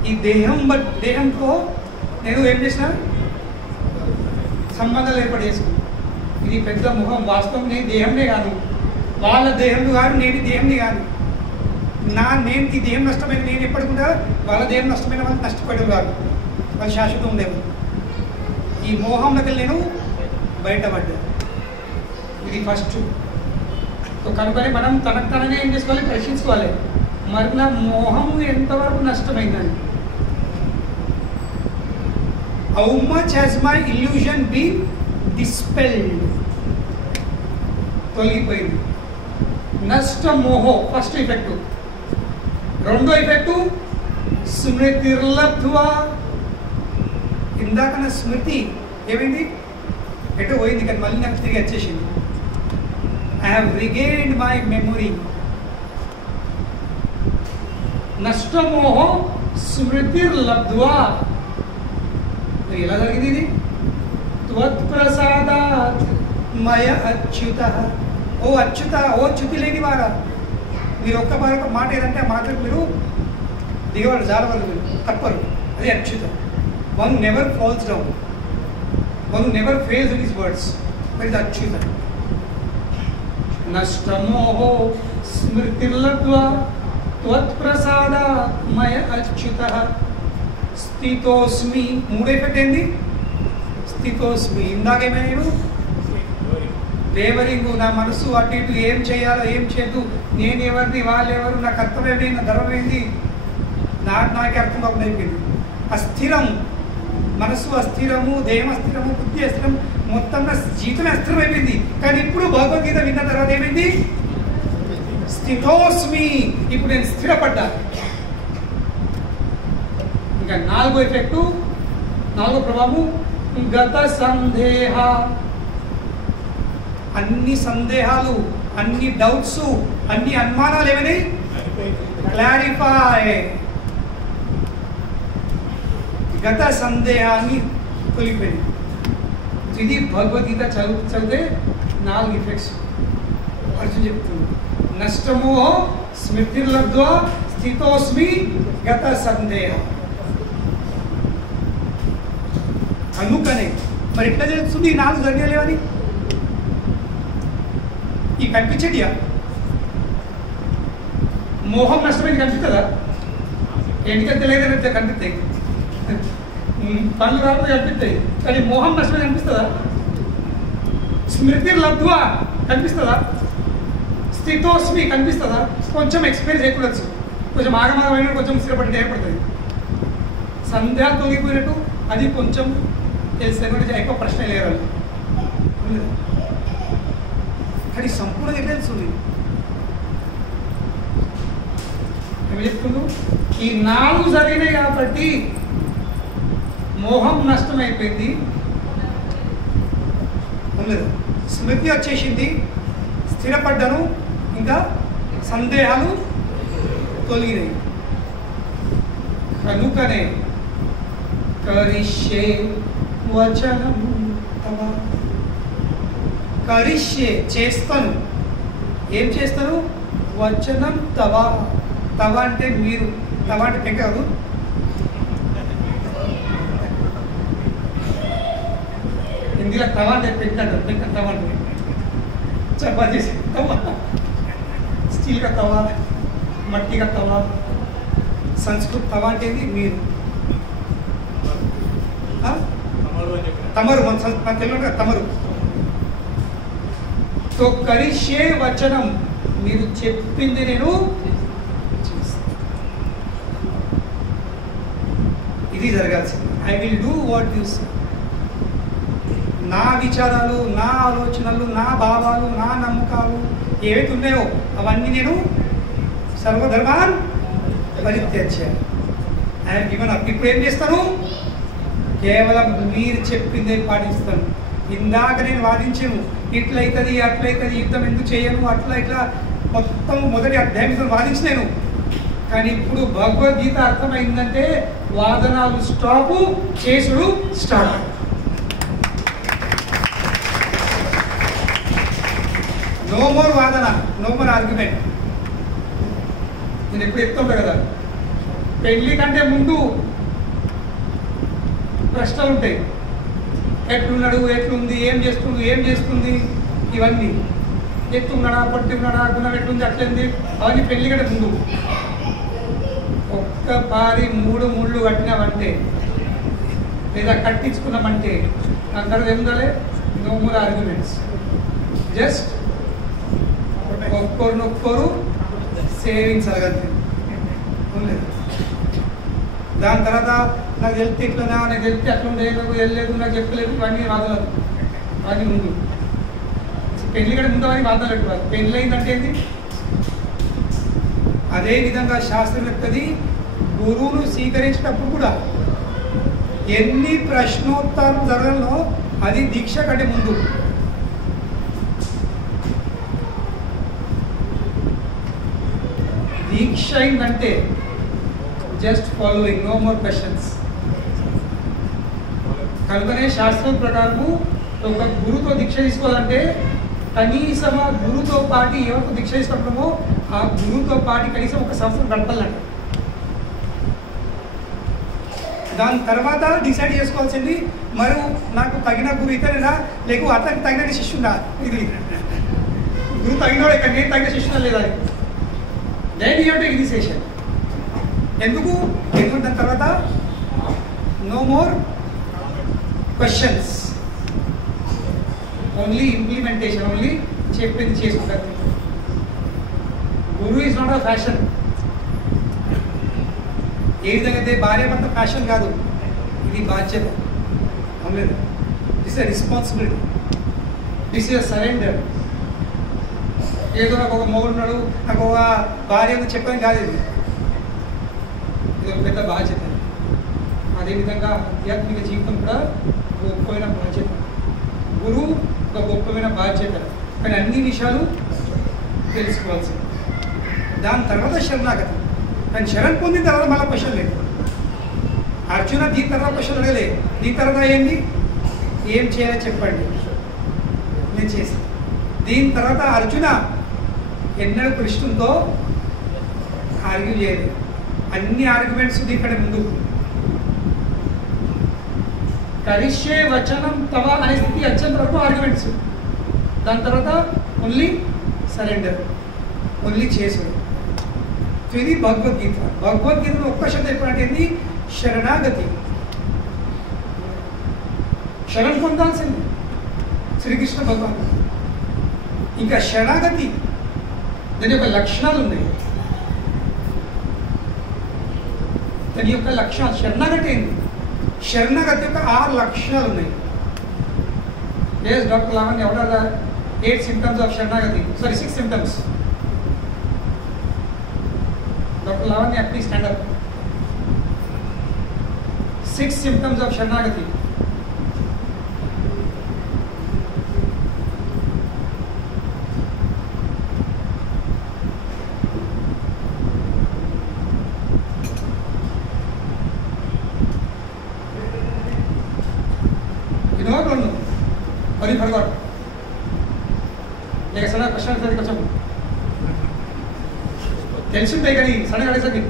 ఈ దేహంతో నేను ఏం చేసిన? సంబంధాలు ఏర్పడేసుకున్నాను. ఇది పెద్ద ముఖం. వాస్తవం నేను దేహంనే కాదు, వాళ్ళ దేహంలో కాదు, నేను దేహంని కాదు. నేను ఈ దేహం నష్టమైన నేను ఎప్పటికుండా వాళ్ళ దేహం నష్టమైన వాళ్ళు నష్టపడేది కాదు, వాళ్ళు శాశ్వతం ఉండేవారు. ఈ మోహంలోకి నేను బయటపడ్డా. ఇది ఫస్ట్. కనుకనే మనం తనకు తననే ఏం చేసుకోవాలి? ప్రశ్నించుకోవాలి. మరి నా మోహం ఎంతవరకు నష్టమైందని. How much has my illusion been dispelled? తొలగిపోయింది. నష్ట మోహో ఫస్ట్ ఎఫెక్టు. రెండో ఎఫెక్టు స్మృతిర్లబ్ధ్వా. ఇందాక నా స్మృతి ఏమైంది? ఎటో పోయింది, కానీ మళ్ళీ నాకు తిరిగి వచ్చేసింది. I have regained my memory. నష్టమోహో స్మృతిర్లబ్ధ్వా. ఎలా జరిగింది ఇది? త్వత్ప్రసాదాత్ మయ అచ్యుత. ఓ అచ్యుత, ఓ చ్యుతి లేని వారా, మీరు ఒక్క మాట ఏదంటే ఆ మాటకు మీరు దిగవాడు, జారవాళ్ళు, మీరు తప్పరు. అదే Achyuta. One never falls down, one never fails in his words. మరి ఇది అచ్యుత. నష్టమోహో స్మృతిర్లబ్ధ్వా త్వత్ప్రసాదమయ అచ్యుతః స్థితోస్మి. మూడో ఎఫెక్ట్ ఏంది? స్థితోస్మి. ఇందాకేమైనా నేను వేవరింగు, నా మనసు అటు ఇటు ఏం చేయాలో ఏం చేయదు, నేను ఎవరిది వాళ్ళు ఎవరు, నా కర్తవ్యం ఏంటి, నా ధర్మం ఏంటి, నాకే అర్థం కాకుండా అయిపోయింది. అస్థిరము, మనసు అస్థిరము, దేహం అస్థిరము, బుద్ధి అస్థిరం, మొత్తంగా జీవితమే అస్థిరం అయిపోయింది. కానీ ఇప్పుడు భగవద్గీత విన్న తర్వాత ఏమైంది? స్థితోస్మి. ఇప్పుడు నేను స్థిరపడ్డా. ఇంకా నాలుగో ఎఫెక్టు, నాలుగో ప్రభావం గత సందేహ. అన్ని సందేహాలు, అన్ని డౌట్స్, అన్ని అనుమానాలు ఏమైనాయి? క్లారిఫై. గత సందేహాన్ని తొలిపోయింది. ఇది భగవద్గీత చదివితే 4 ఎఫెక్ట్స్ అర్జున్ చెప్తుంది. నష్టమో స్మృతిర్లబ్ధ్వా స్థితోస్మి గత సందేహ. అందుకనే మరి ఎట్లా తెలుస్తుంది ఈ 4 జరిగలేవని? ఈ కనిపించేటియా? మోహం నష్టమైంది కనిపిస్తుందా? ఎందుకంటే తెలియదు కనిపిస్తాయి, పనులు రాకపోతే కనిపిస్తాయి, కానీ మోహం నష్టమే కనిపిస్తుందా? స్మృతి లబ్ధ్వా కనిపిస్తుందా? స్థితోస్మి కనిపిస్తుందా? కొంచెం ఎక్స్పీరియన్స్ చేయకూడదు, కొంచెం ఆగమాగమైన కొంచెం స్థిరపడి ఏర్పడుతుంది. సందేహాలు తొలగిపోయినట్టు అది కొంచెం తెలిస్తే ఎక్కువ ప్రశ్న లేరు. కానీ సంపూర్ణంగా ఎట్లా తెలుస్తుంది? ఏమి చెప్తుండ్రు? ఈ 4 జరిగినాయి కాబట్టి మోహం నష్టమైపోయింది, స్మృతి వచ్చేసింది, స్థిరపడ్డను, ఇంకా సందేహాలు తొలగినాయి. కనుకనే కరిష్యే వచనం తవ. కరిష్యే చేస్తాను. ఏం చేస్తాను? వచనం తవ. తవ అంటే మీరు, తవ అంటే పెంక కాదు. హిందీలో తవ అంటే పెంక అంటారు. పెంక తవ అంటే చపాతీ తవ, స్టీల్ కా తవ, మట్టి కా తవ. సంస్కృత తవ అంటే మీరు. తమరు మన తెలుగులో తమరు. సో కరిష్యే వచనం, మీరు చెప్పింది నేను చేస్తాను. ఇది జరగాల్సింది. I will do what you say. నా విచారాలు, నా ఆలోచనలు, నా భావాలు, నా నమ్మకాలు ఏవైతే ఉన్నాయో అవన్నీ నేను సర్వధర్మాన్ పరిత్యజ్యామి. I have given up. ఇప్పుడు ఏం చేస్తాను? కేవలం మీరు చెప్పిందే పాటిస్తాను. ఇందాక నేను వాదించాను, ఇట్లయితుంది అట్లయితుంది, యుద్ధం ఎందుకు చేయను, అట్లా ఇట్లా మొత్తం మొదటి అధ్యాయంతో వాదించలేను. కానీ ఇప్పుడు భగవద్గీత అర్థమైందంటే వాదనాలు స్టాపు, చేసుడు స్టార్ట్. నో మోర్ వాదన, నో మోర్ ఆర్గ్యుమెంట్. నేను ఎప్పుడు చెప్తుంటా కదా, పెళ్లి కంటే ముందు ప్రశ్నలు ఉంటాయి. ఎట్లున్నాడు, ఎట్లుంది, ఏం చేస్తుంది, ఇవన్నీ. ఎత్తున్నాడా, పట్టి ఉన్నాడా, గుణం ఎట్లుంది, అట్లుంది, అవన్నీ పెళ్లి కంటే ముందు. ఒక్కపారి 3 ముళ్ళు కట్టినామంటే లేదా కట్టించుకున్నామంటే అందరూ ఏముండాలి? No more arguments. జస్ట్ ఒక్కరినొక్కరు సేవించగలిగారు. దాని తర్వాత నాకు వెళ్తే ఇట్లనా, నాకు వెళ్తే అట్లుండే, నాకు వెళ్ళలేదు, నాకు చెప్పలేదు, ఇవన్నీ వాదనలు. అది ముందు పెళ్లి కూడా ముందు అవన్నీ వాదనలు పెట్టుకోవాలి. పెళ్ళి అయిందంటే ఏంటి? అదేవిధంగా శాస్త్రం చెప్తుంది, గురువును స్వీకరించేటప్పుడు కూడా ఎన్ని ప్రశ్నోత్తరం జరగలో అది దీక్ష కంటే ముందు. దీక్ష అయిందంటే just following, no more questions. కనుకనే శాస్త్రం ప్రకారము ఒక గురుతో దీక్ష తీసుకోవాలంటే కనీసం ఆ గురుతో పాటు ఎవరికి దీక్ష తీసుకుంటామో ఆ గురువుతో పాటు కనీసం 1 సంవత్సరం గడపాలంట. దాని తర్వాత డిసైడ్ చేసుకోవాల్సింది, మరి నాకు తగిన గురు ఇతనేనా, లేక అతనికి తగిన శిష్యుడా. ఇది గురువు తగినవాడు ఇక్కడ నేను తగిన శిక్షణ లేదా దెన్ యూ టేక్ ఇనిషియేషన్. ఎందుకు దాని తర్వాత no more questions, only implementation, only చెప్పింది చేసుకుంటారు. గురువు ఈజ్ నాట్ అ ఫ్యాషన్. ఏ విధంగా అయితే భార్య భర్త ఫ్యాషన్ కాదు, ఇది బాధ్యత. అవును, this a responsibility, this is surrender. ఏదో నాకు ఒక మొగుడు ఉన్నాడు, నాకు ఒక భార్య ఉంది చెప్పడం కాదు, ఇది ఒక పెద్ద బాధ్యత. అదేవిధంగా ఆధ్యాత్మిక జీవితం కూడా గొప్పమైన బాధ్యత. గురువు ఒక గొప్పమైన బాధ్యత, కానీ అన్ని విషయాలు తెలుసుకోవాల్సింది. దాని తర్వాత శరణాగతి. కానీ శరణ్ పొందిన తర్వాత మళ్ళీ క్వశ్చన్ లేదు. అర్జున దీని తర్వాత క్వశ్చన్ అడగలే, దీని తర్వాత ఏంది, ఏం చేయాలో చెప్పండి, నేను చేస్తాను. దీని తర్వాత అర్జున ఎన్నడూ కృష్ణునితో ఆర్గ్యూ చేయలేదు. అన్ని ఆర్గ్యుమెంట్స్ దీనికంటే ముందు కరిష్యే వచనం తవ అనే స్థితి వచ్చేంత వరకు ఆర్గ్యుమెంట్స్. దాని తర్వాత ఓన్లీ సరెండర్, ఓన్లీ చేసుడు. ఇది భగవద్గీత. భగవద్గీతలో ఒక్క శబ్దం ఎప్పుడంటే ఏంది, శరణాగతి. శరణ్ పొందాల్సింది శ్రీకృష్ణ భగవాన్. ఇంకా శరణాగతి దాని యొక్క లక్షణాలు ఉన్నాయి. దాని యొక్క లక్షణాలు శరణాగతి ఏంది, శరణాగతి యొక్క 6 లక్షణాలు ఉన్నాయి. Doctor Lavanya, what are the 8 symptoms of శరణాగతి? Sorry, 6 symptoms. Dr. Lavanya, please stand up. 6 symptoms of శరణాగతి. You know or don't know? Or you forgot? एक सडन क्वेश्चन आंसर కొంచెం తెలిసిందే కానీ సడన్గా అడిగేసరికి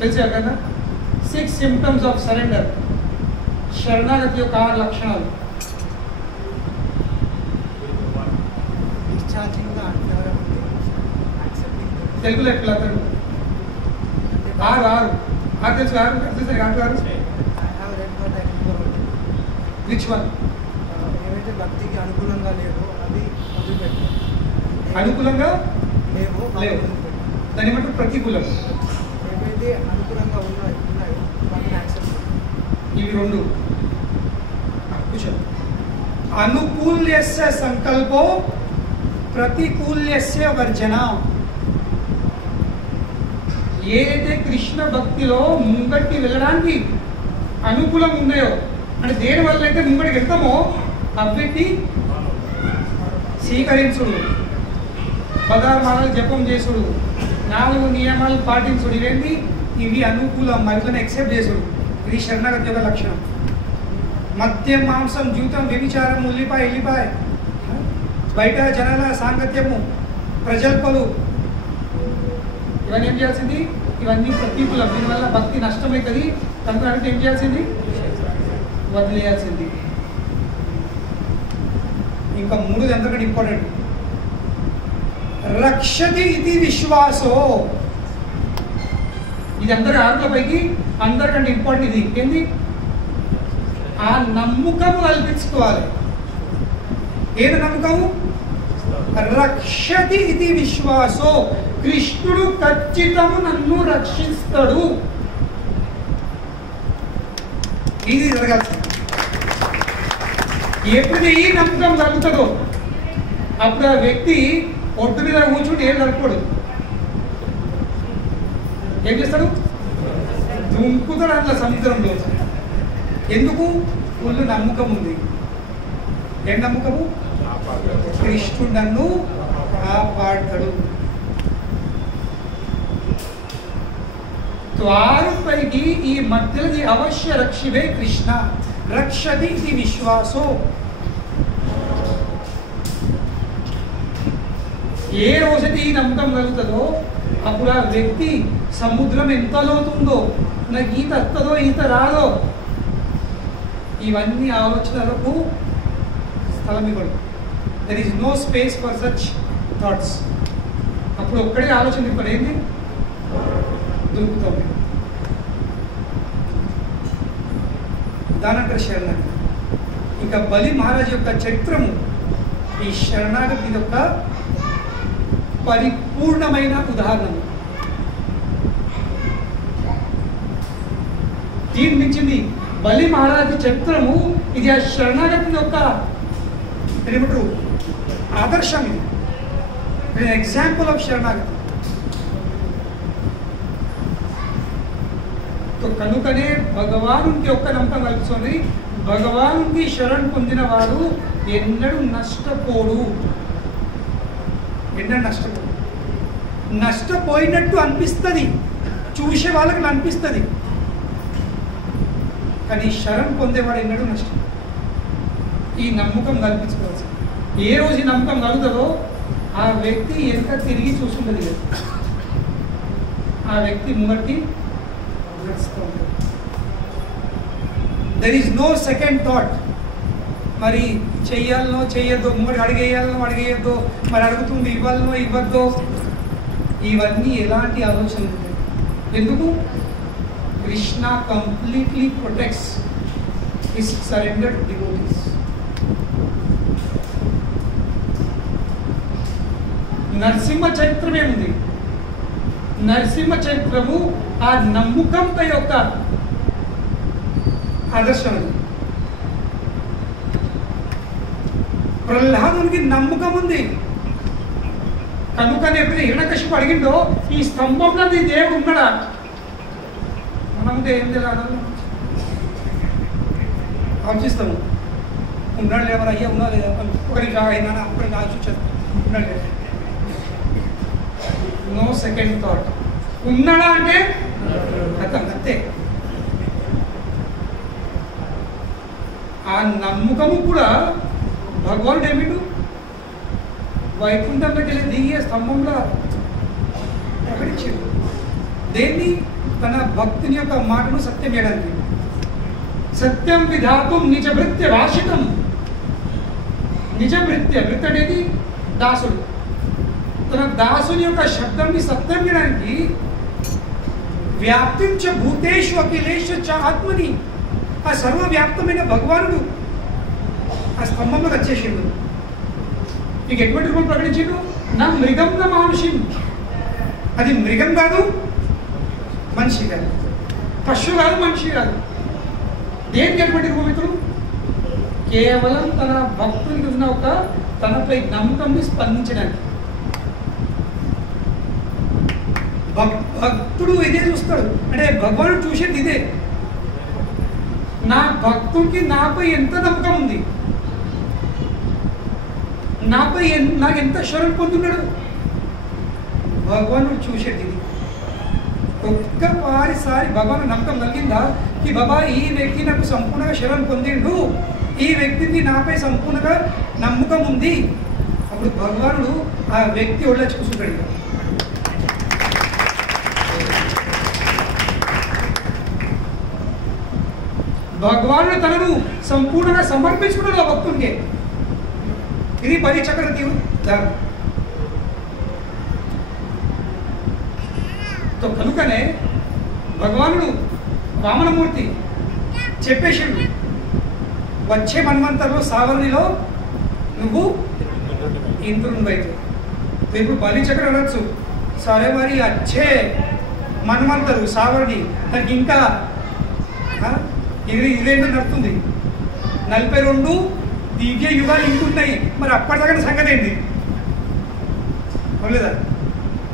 తెలిసే కదా. 6 symptoms of surrender. శరణాగతి యొక్క 6 లక్షణాలు. తెలుగులో ఎట్లా ఆరు తెలుసు, ఆరు విచ్ వన్? ఏమైతే భక్తికి అనుకూలంగా లేదో అది వదిలిపెట్టు. అనుకూలంగా లేవు దాని ఏమంటారు, ప్రతికూలం. ఏమైతే అనుకూలంగా ఉన్నాయో వాటిని యాక్సెప్ట్. ఇవి 2. అనుకూల్యస్య సంకల్పో ప్రతికూల్యస్య వర్జన. ఏదైతే కృష్ణ భక్తిలో ముంగట్టి వెళ్ళడానికి అనుకూలంగా ఉన్నాయో, అంటే దేని వల్ల అయితే ముంగడికి వెళ్తామో అవిటి స్వీకరించుడు, 16 మాలలు జపం చేసుడు, 4 నియమాలు పాటించుడు, ఇవేంటి, ఇవి అనుకూలం, మరితోనే ఎక్సెప్ట్ చేసుడు. ఇది శరణాగతి యొక్క లక్షణం. మద్యం, మాంసం, జీవితం, వ్యభిచారం, ఉల్లిపాయ ఎల్లిపాయ, బయట జనాల సాంగత్యము, ప్రజల్పలు, ఇవన్నీ ఏం చేయాల్సింది, ఇవన్నీ ప్రతికూలం. దీనివల్ల భక్తి నష్టమవుతుంది. కనుక అంటే ఏం చేయాల్సింది, వదిలేయాల్సింది. ఇంకా 3 ఎంతకంటే ఇంపార్టెంట్, రక్షతి ఇది విశ్వాసో. ఇది అందరి 6 పైకి అందరికంటే ఇంపార్టెంట్. ఇది ఏంది, ఆ నమ్మకము కల్పించుకోవాలి. ఏది నమ్మకము, రక్షతి ఇది విశ్వాసో. కృష్ణుడు ఖచ్చితము నన్ను రక్షిస్తాడు, ఇది జరగాల్సింది. ఎప్పుడైతే ఈ నమ్మకం కలుగుతుందో అప్పుడు ఆ వ్యక్తి ఒడ్డు మీద కూర్చుంటే ఏం జరుపుకోడు, ఏం చేస్తాడు, దుంకుతాడు అట్లా సముద్రంలో. ఎందుకు, ఫుల్ నమ్మకం ఉంది. ఏం నమ్మకము, కృష్ణుడు నన్ను కాపాడతాడు. ద్వారపైకి ఈ మధ్యది అవశ్య రక్షివే కృష్ణ, రక్షతి ఇది విశ్వాసో. ఏ రోజైతే ఈ నమ్మకం కలుగుతుందో అప్పుడు ఆ వ్యక్తి సముద్రం ఎంత లోతుందో నాకు ఈత వస్తుందో ఈత రాదో, ఇవన్నీ ఆలోచనలకు స్థలం ఇవ్వడు. There is no space for such thoughts. అప్పుడు ఒక్కడే ఆలోచన ఇప్పుడు ఏంది దొరుకుతాం. దానంటారు శరణాగతి. ఇంకా బలి మహారాజ్ యొక్క చరిత్రము ఈ శరణాగతి యొక్క పరిపూర్ణమైన ఉదాహరణ. దీని మించింది బలి మహారాజ్ చరిత్రము. ఇది ఆ శరణాగతి యొక్క ఏమంటారు ఆదర్శం. ఇది ఎగ్జాంపుల్ ఆఫ్ శరణాగతి. కనుకనే భగవానుకి ఒక్క నమ్మకం కలుపుకొని భగవానుకి శరణ్ పొందిన వాడు ఎన్నడూ నష్టపోడు. ఎన్నడూ నష్టపోడు. నష్టపోయినట్టు అనిపిస్తుంది, చూసే వాళ్ళకి అనిపిస్తుంది, కానీ శరణ్ పొందేవాడు ఎన్నడూ నష్టం. ఈ నమ్మకం కల్పించుకోవచ్చు. ఏ రోజు ఈ నమ్మకం కలుగుతుందో ఆ వ్యక్తి ఎంత తిరిగి చూసుకుంటుంది కదా, ఆ వ్యక్తి ముంగటికి నడుస్తూ ఉంటుంది. There is no second thought. మరి చెయ్యాలనో చెయ్యొద్దో, మరి అడిగేయాలనో అడిగేయద్దో, మరి అడుగుతుంది ఇవ్వాలనో ఇవ్వద్దో, ఇవన్నీ ఎలాంటి ఆలోచనలు ఉంటాయి. ఎందుకు? Krishna completely protects his surrendered devotees. Narasimha చరిత్రమే ఉంది. నరసింహ చరిత్రము ఆ నమ్మకంపై యొక్క ఆదర్శం. ప్రహ్లాదునికి నమ్మకం ఉంది కనుకనే ఎప్పుడైతే హిరణ్యకశిపుడు అడిగిండో ఈ స్తంభంలో నీ దేవుడు ఉన్నాడా, మనముంటే ఏం తెలియదు ఆలోచిస్తాము. ఉన్నాడు లేవరు అయ్యా ఉన్నా లేదా ఒకరికి అయినా ఒకరికి ఆలోచించారు. ఉన్నాడు లేదా, నో సెకండ్ థాట్. ఉన్నాడా అంటే అర్థం అంతే. ఆ నమ్మకము కూడా భగవానుడు ఏమిటి వైకుంఠంలోకి వెళ్ళి దిగే స్తంభంలో ప్రకటించాడు. దేన్ని? తన భక్తుని యొక్క మాటను సత్యం చేయడానికి. సత్యం విధాతుం నిజభృత్య భాషితం. నిజభృత్య, భృత్య అనేది దాసుడు. తన దాసుని యొక్క శబ్దాన్ని సత్యం చేయడానికి వ్యాప్తించ భూతేషు అఖిలేషు చ ఆత్మని, ఆ సర్వవ్యాప్తమైన భగవానుడు ఆ స్తంభంలో వచ్చేసిండు. నీకు ఎటువంటి రూపం ప్రకటించిండు? నా మృగం నా మానుషి. అది మృగం కాదు, మనిషి కాదు, పశువు కాదు, మనిషి కాదు. దేనికి ఎటువంటి రూపితుడు? కేవలం తన భక్తునికి ఉన్న ఒక తనపై నమ్మకంని స్పందించడానికి. భక్తుడు ఇదే చూస్తాడు. అంటే భగవానుడు చూసేది ఇదే. నా భక్తుడికి నాపై ఎంత నమ్మకం ఉంది, నాపై నాకు ఎంత శరణ్ పొందున్నాడు, భగవానుడు చూసేది ఇది. ఒక్కసారి భగవాను నమ్మకం కలిగిందా కి బాబా ఈ వ్యక్తి నాకు సంపూర్ణంగా శరణ్ పొందిండు, ఈ వ్యక్తికి నాపై సంపూర్ణంగా నమ్మకం ఉంది, అప్పుడు భగవానుడు ఆ వ్యక్తి ఒళ్ళ చూసుకుంటాడు. భగవానుడు తనను సంపూర్ణంగా సమర్పించుకున్నాడు ఆ భక్తుడికి. ఇది బలి చక్రవర్తి కనుకనే భగవానుడు వామనమూర్తి చెప్పేసిండు, వచ్చే మన్వంతరంలో సావర్ణిలో నువ్వు ఇంద్రుని వైపు. ఇప్పుడు బలి చక్ర అనొచ్చు, సరే మరి వచ్చే మన్వంతరు సావర్ణి దానికి ఇంకా 22 నడుతుంది, 42 దివ్య యుగాలు ఇంకున్నాయి. మరి అప్పటిదాకా సంగతి ఏంటి లేదా?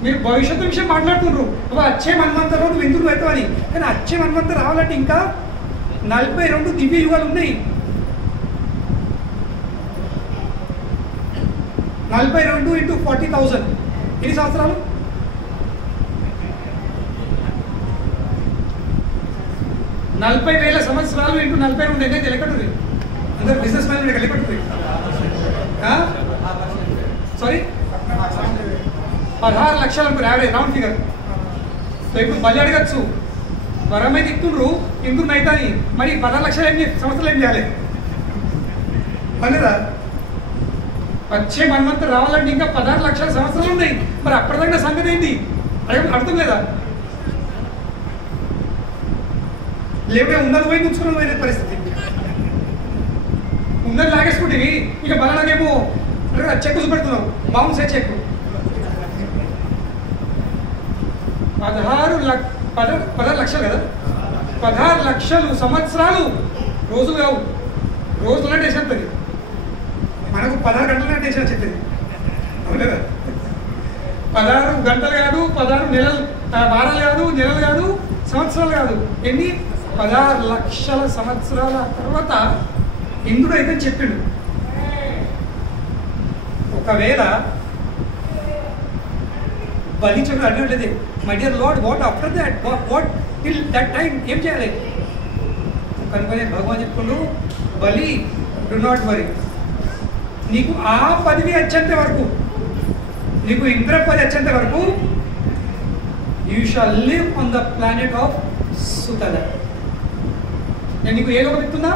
మీరు భవిష్యత్తు విషయం మాట్లాడుతున్నారు, వచ్చే మన్వంతరంలో నువ్వు ఇంద్రుడు అవుతావని. కానీ వచ్చే మన్వంతరం రావాలంటే ఇంకా 42 దివ్య యుగాలు ఉన్నాయి. 42 × 40,000 ఎన్ని సంవత్సరాలు? 40,000 సంవత్సరాలు × 42 అయితే లెక్కటుంది. అందరు బిజినెస్ మ్యాన్ లెక్కటుంది. సారీ 16 లక్షలు అనుకో, యావరేజ్ రౌండ్ ఫిగర్. సో ఇప్పుడు బలి అడగచ్చు, వరం అయితే ఇస్తుండ్రు ఇంద్రుని అవుతాయి, మరి 16 లక్షలు సంవత్సరాలు ఏం చేయాలి పనిదా? వచ్చే మన్వంతరం రావాలంటే ఇంకా 16 లక్షల సంవత్సరాలు ఉన్నాయి. మరి అప్పటిదాకా సంగతి ఏంటి అర్థం లేదా? లేకపోతే ఉన్నది పోయి ఉంచుకున్నది పోయిన పరిస్థితి. ఉన్నది లాగేసుకుంటే ఇక బలనాగేమో చెక్ చూపెడుతున్నాం, బౌన్స్ చెక్ 16 లక్షలు కదా, 16 లక్షలు సంవత్సరాలు. రోజులు కావు, రోజులనే డేషన్ చెప్తుంది మనకు, 16 గంటలనే డేషన్ చెప్తుంది. అవునా? 16 గంటలు కాదు, 16 నెలలు, వారాలు కాదు, నెలలు కాదు, సంవత్సరాలు కాదు. ఎన్ని? 16 లక్షల సంవత్సరాల తర్వాత ఇంద్రుడు అయితే చెప్పిండు, ఒకవేళ బలి చెప్పి అడిగినట్లయితే my dear lord what after that, what till that time ఏం చేయాలి కనుకనే భగవాన్ చెప్పుకుంటూ, బలి డు నాట్ వరీ, నీకు ఆ పదవి వచ్చేంత వరకు, నీకు ఇంద్ర పదవి వచ్చేంత వరకు you shall live on the planet of Sutala. నేను నీకు ఏ లోకం ఇస్తున్నా?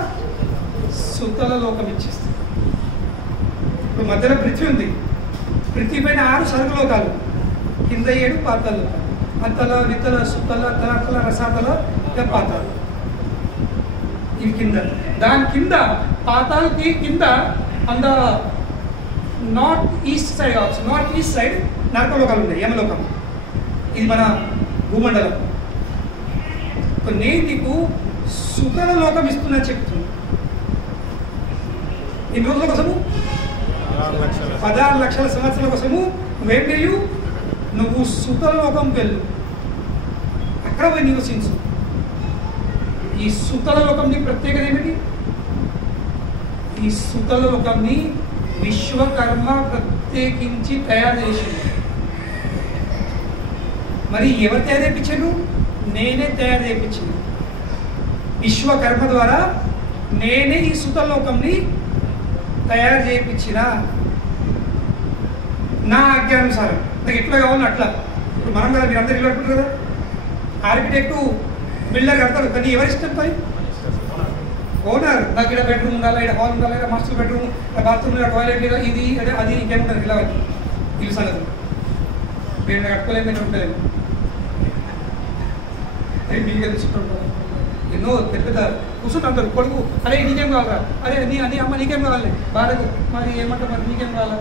సుతల లోకం ఇచ్చేస్తా. ఇప్పుడు మధ్యలో పృథ్వీ ఉంది, పృథ్వీ పైన 6 స్వర్గలోకాలు, కింద 7 పాతాళ లోకాలు, అతల వితల సుతల తలతల రసాతల పాతాలు, ఇవి కింద. దాని కింద పాతాలకి కింద on the north east side also, north east side నరకలోకాలు ఉన్నాయి, యమలోకం. ఇది మన భూమండలం. నేను నీకు సుతల లోకం ఇస్తున్నా చెప్తున్నా. ఎన్ని రోజుల కోసము? 16 లక్షల సంవత్సరాల కోసము. నువ్వేం చేయు? నువ్వు సుతల లోకంకి వెళ్ళు, అక్కడ పోయి నివసించు. ఈ సుతల లోకంని ప్రత్యేకత ఏమిటి? ఈ సుతల లోకంని విశ్వకర్మ ప్రత్యేకించి తయారు చేసింది. మరి ఎవరు తయారు చేయించారు? నేనే తయారు చేయించింది. విశ్వకర్మ ద్వారా నేనే ఈ సుతల లోకంని తయారు చేయించిన, నా ఆజ్ఞానుసారం. నాకు ఎట్లా కావాలో అట్లా. ఇప్పుడు మనం కదా, మీరు అందరూ ఇల్లు కట్టుకుంటారు కదా, ఆర్కిటెక్టు బిల్డర్ కడతాడు, కానీ ఎవరిష్టం పని? ఓనర్. నాకు ఇక్కడ బెడ్రూమ్ ఉండాలి, ఇక్కడ హాల్ ఉండాలి, ఇక్కడ మాస్టర్ బెడ్రూమ్, బాత్రూమ్, టాయిలెట్, ఇది అది ఇంకేముంటుంది ఇలా ఇల్లు సంగతి. నేను కట్టుకోలేము, నేను ఉండలేము. మీకు తెలుసుకుంటారు ఎన్నో పెద్ద పెద్ద కూర్చుంటారు కొడుకు, అరే నీకేం కావాలరా, అరే నీ అమ్మ నీకేం కావాలి, భార్యకు మరి ఏమంటారు, మరి నీకేం కావాలా,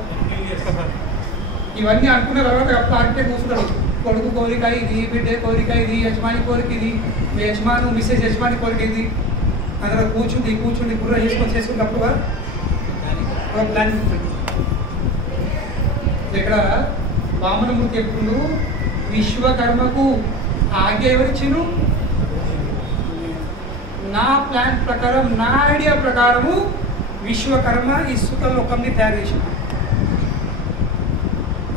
ఇవన్నీ అనుకున్న తర్వాత అప్పుడు ఆర్కిటెక్ట్ కూర్చుంటాడు. కొడుకు కోరిక ఇది, బిడ్డ కోరిక ఇది, యజమాని కోరిక ఇది, యజమాను మిస్సెస్ యజమాని కోరిక ఇది. అందులో కూర్చుండి గుర్ర చేసుకున్నప్పుడు ఒక ప్లాన్ ఇక్కడ వామనమూర్తి ఎప్పుడు విశ్వకర్మకు ఆజ్ఞ ఎవరిచ్చిండు? నా ప్లాన్ ప్రకారం, నా ఐడియా ప్రకారము విశ్వకర్మ ఈ సుతల లోకంని తయారు చేసిండు.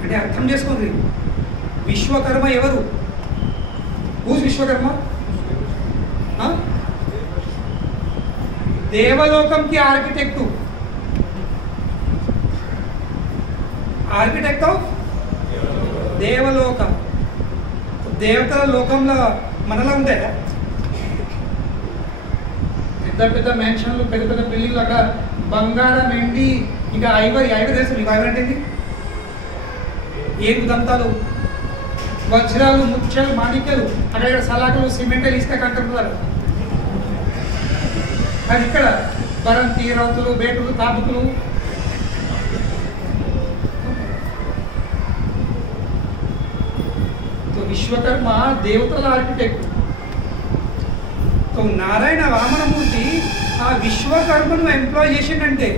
అంటే అర్థం చేసుకోండి, విశ్వకర్మ ఎవరు? హూజ్ విశ్వకర్మ? దేవలోకంకి ఆర్కిటెక్టు, ఆర్కిటెక్ట్ ఆఫ్ దేవలోకం. దేవతల లోకంలో మనలా ఉంటాయా? పెద్ద పెద్ద మ్యాన్షన్లు, పెద్ద పెద్ద బిల్డింగ్లు, అక్కడ బంగారం, వెండి, ఇంకా ఐవరీ తెలుసు మీకు? ఐవరీ అంటే ఏడు దంతాలు, వజ్రాలు, ముత్యాలు, మాణిక్యాలు, అక్కడ సలాకులు, సిమెంటలు, ఇసుక కంటున్నారు. అది ఇక్కడ బరంతి, రౌతులు, బేటులు, తాపుతులు. విశ్వకర్మ దేవతల ఆర్కిటెక్ట్. నారాయణ వామనమూర్తి ఆ విశ్వకర్మను ఎంప్లాయ్ చేసిండంటే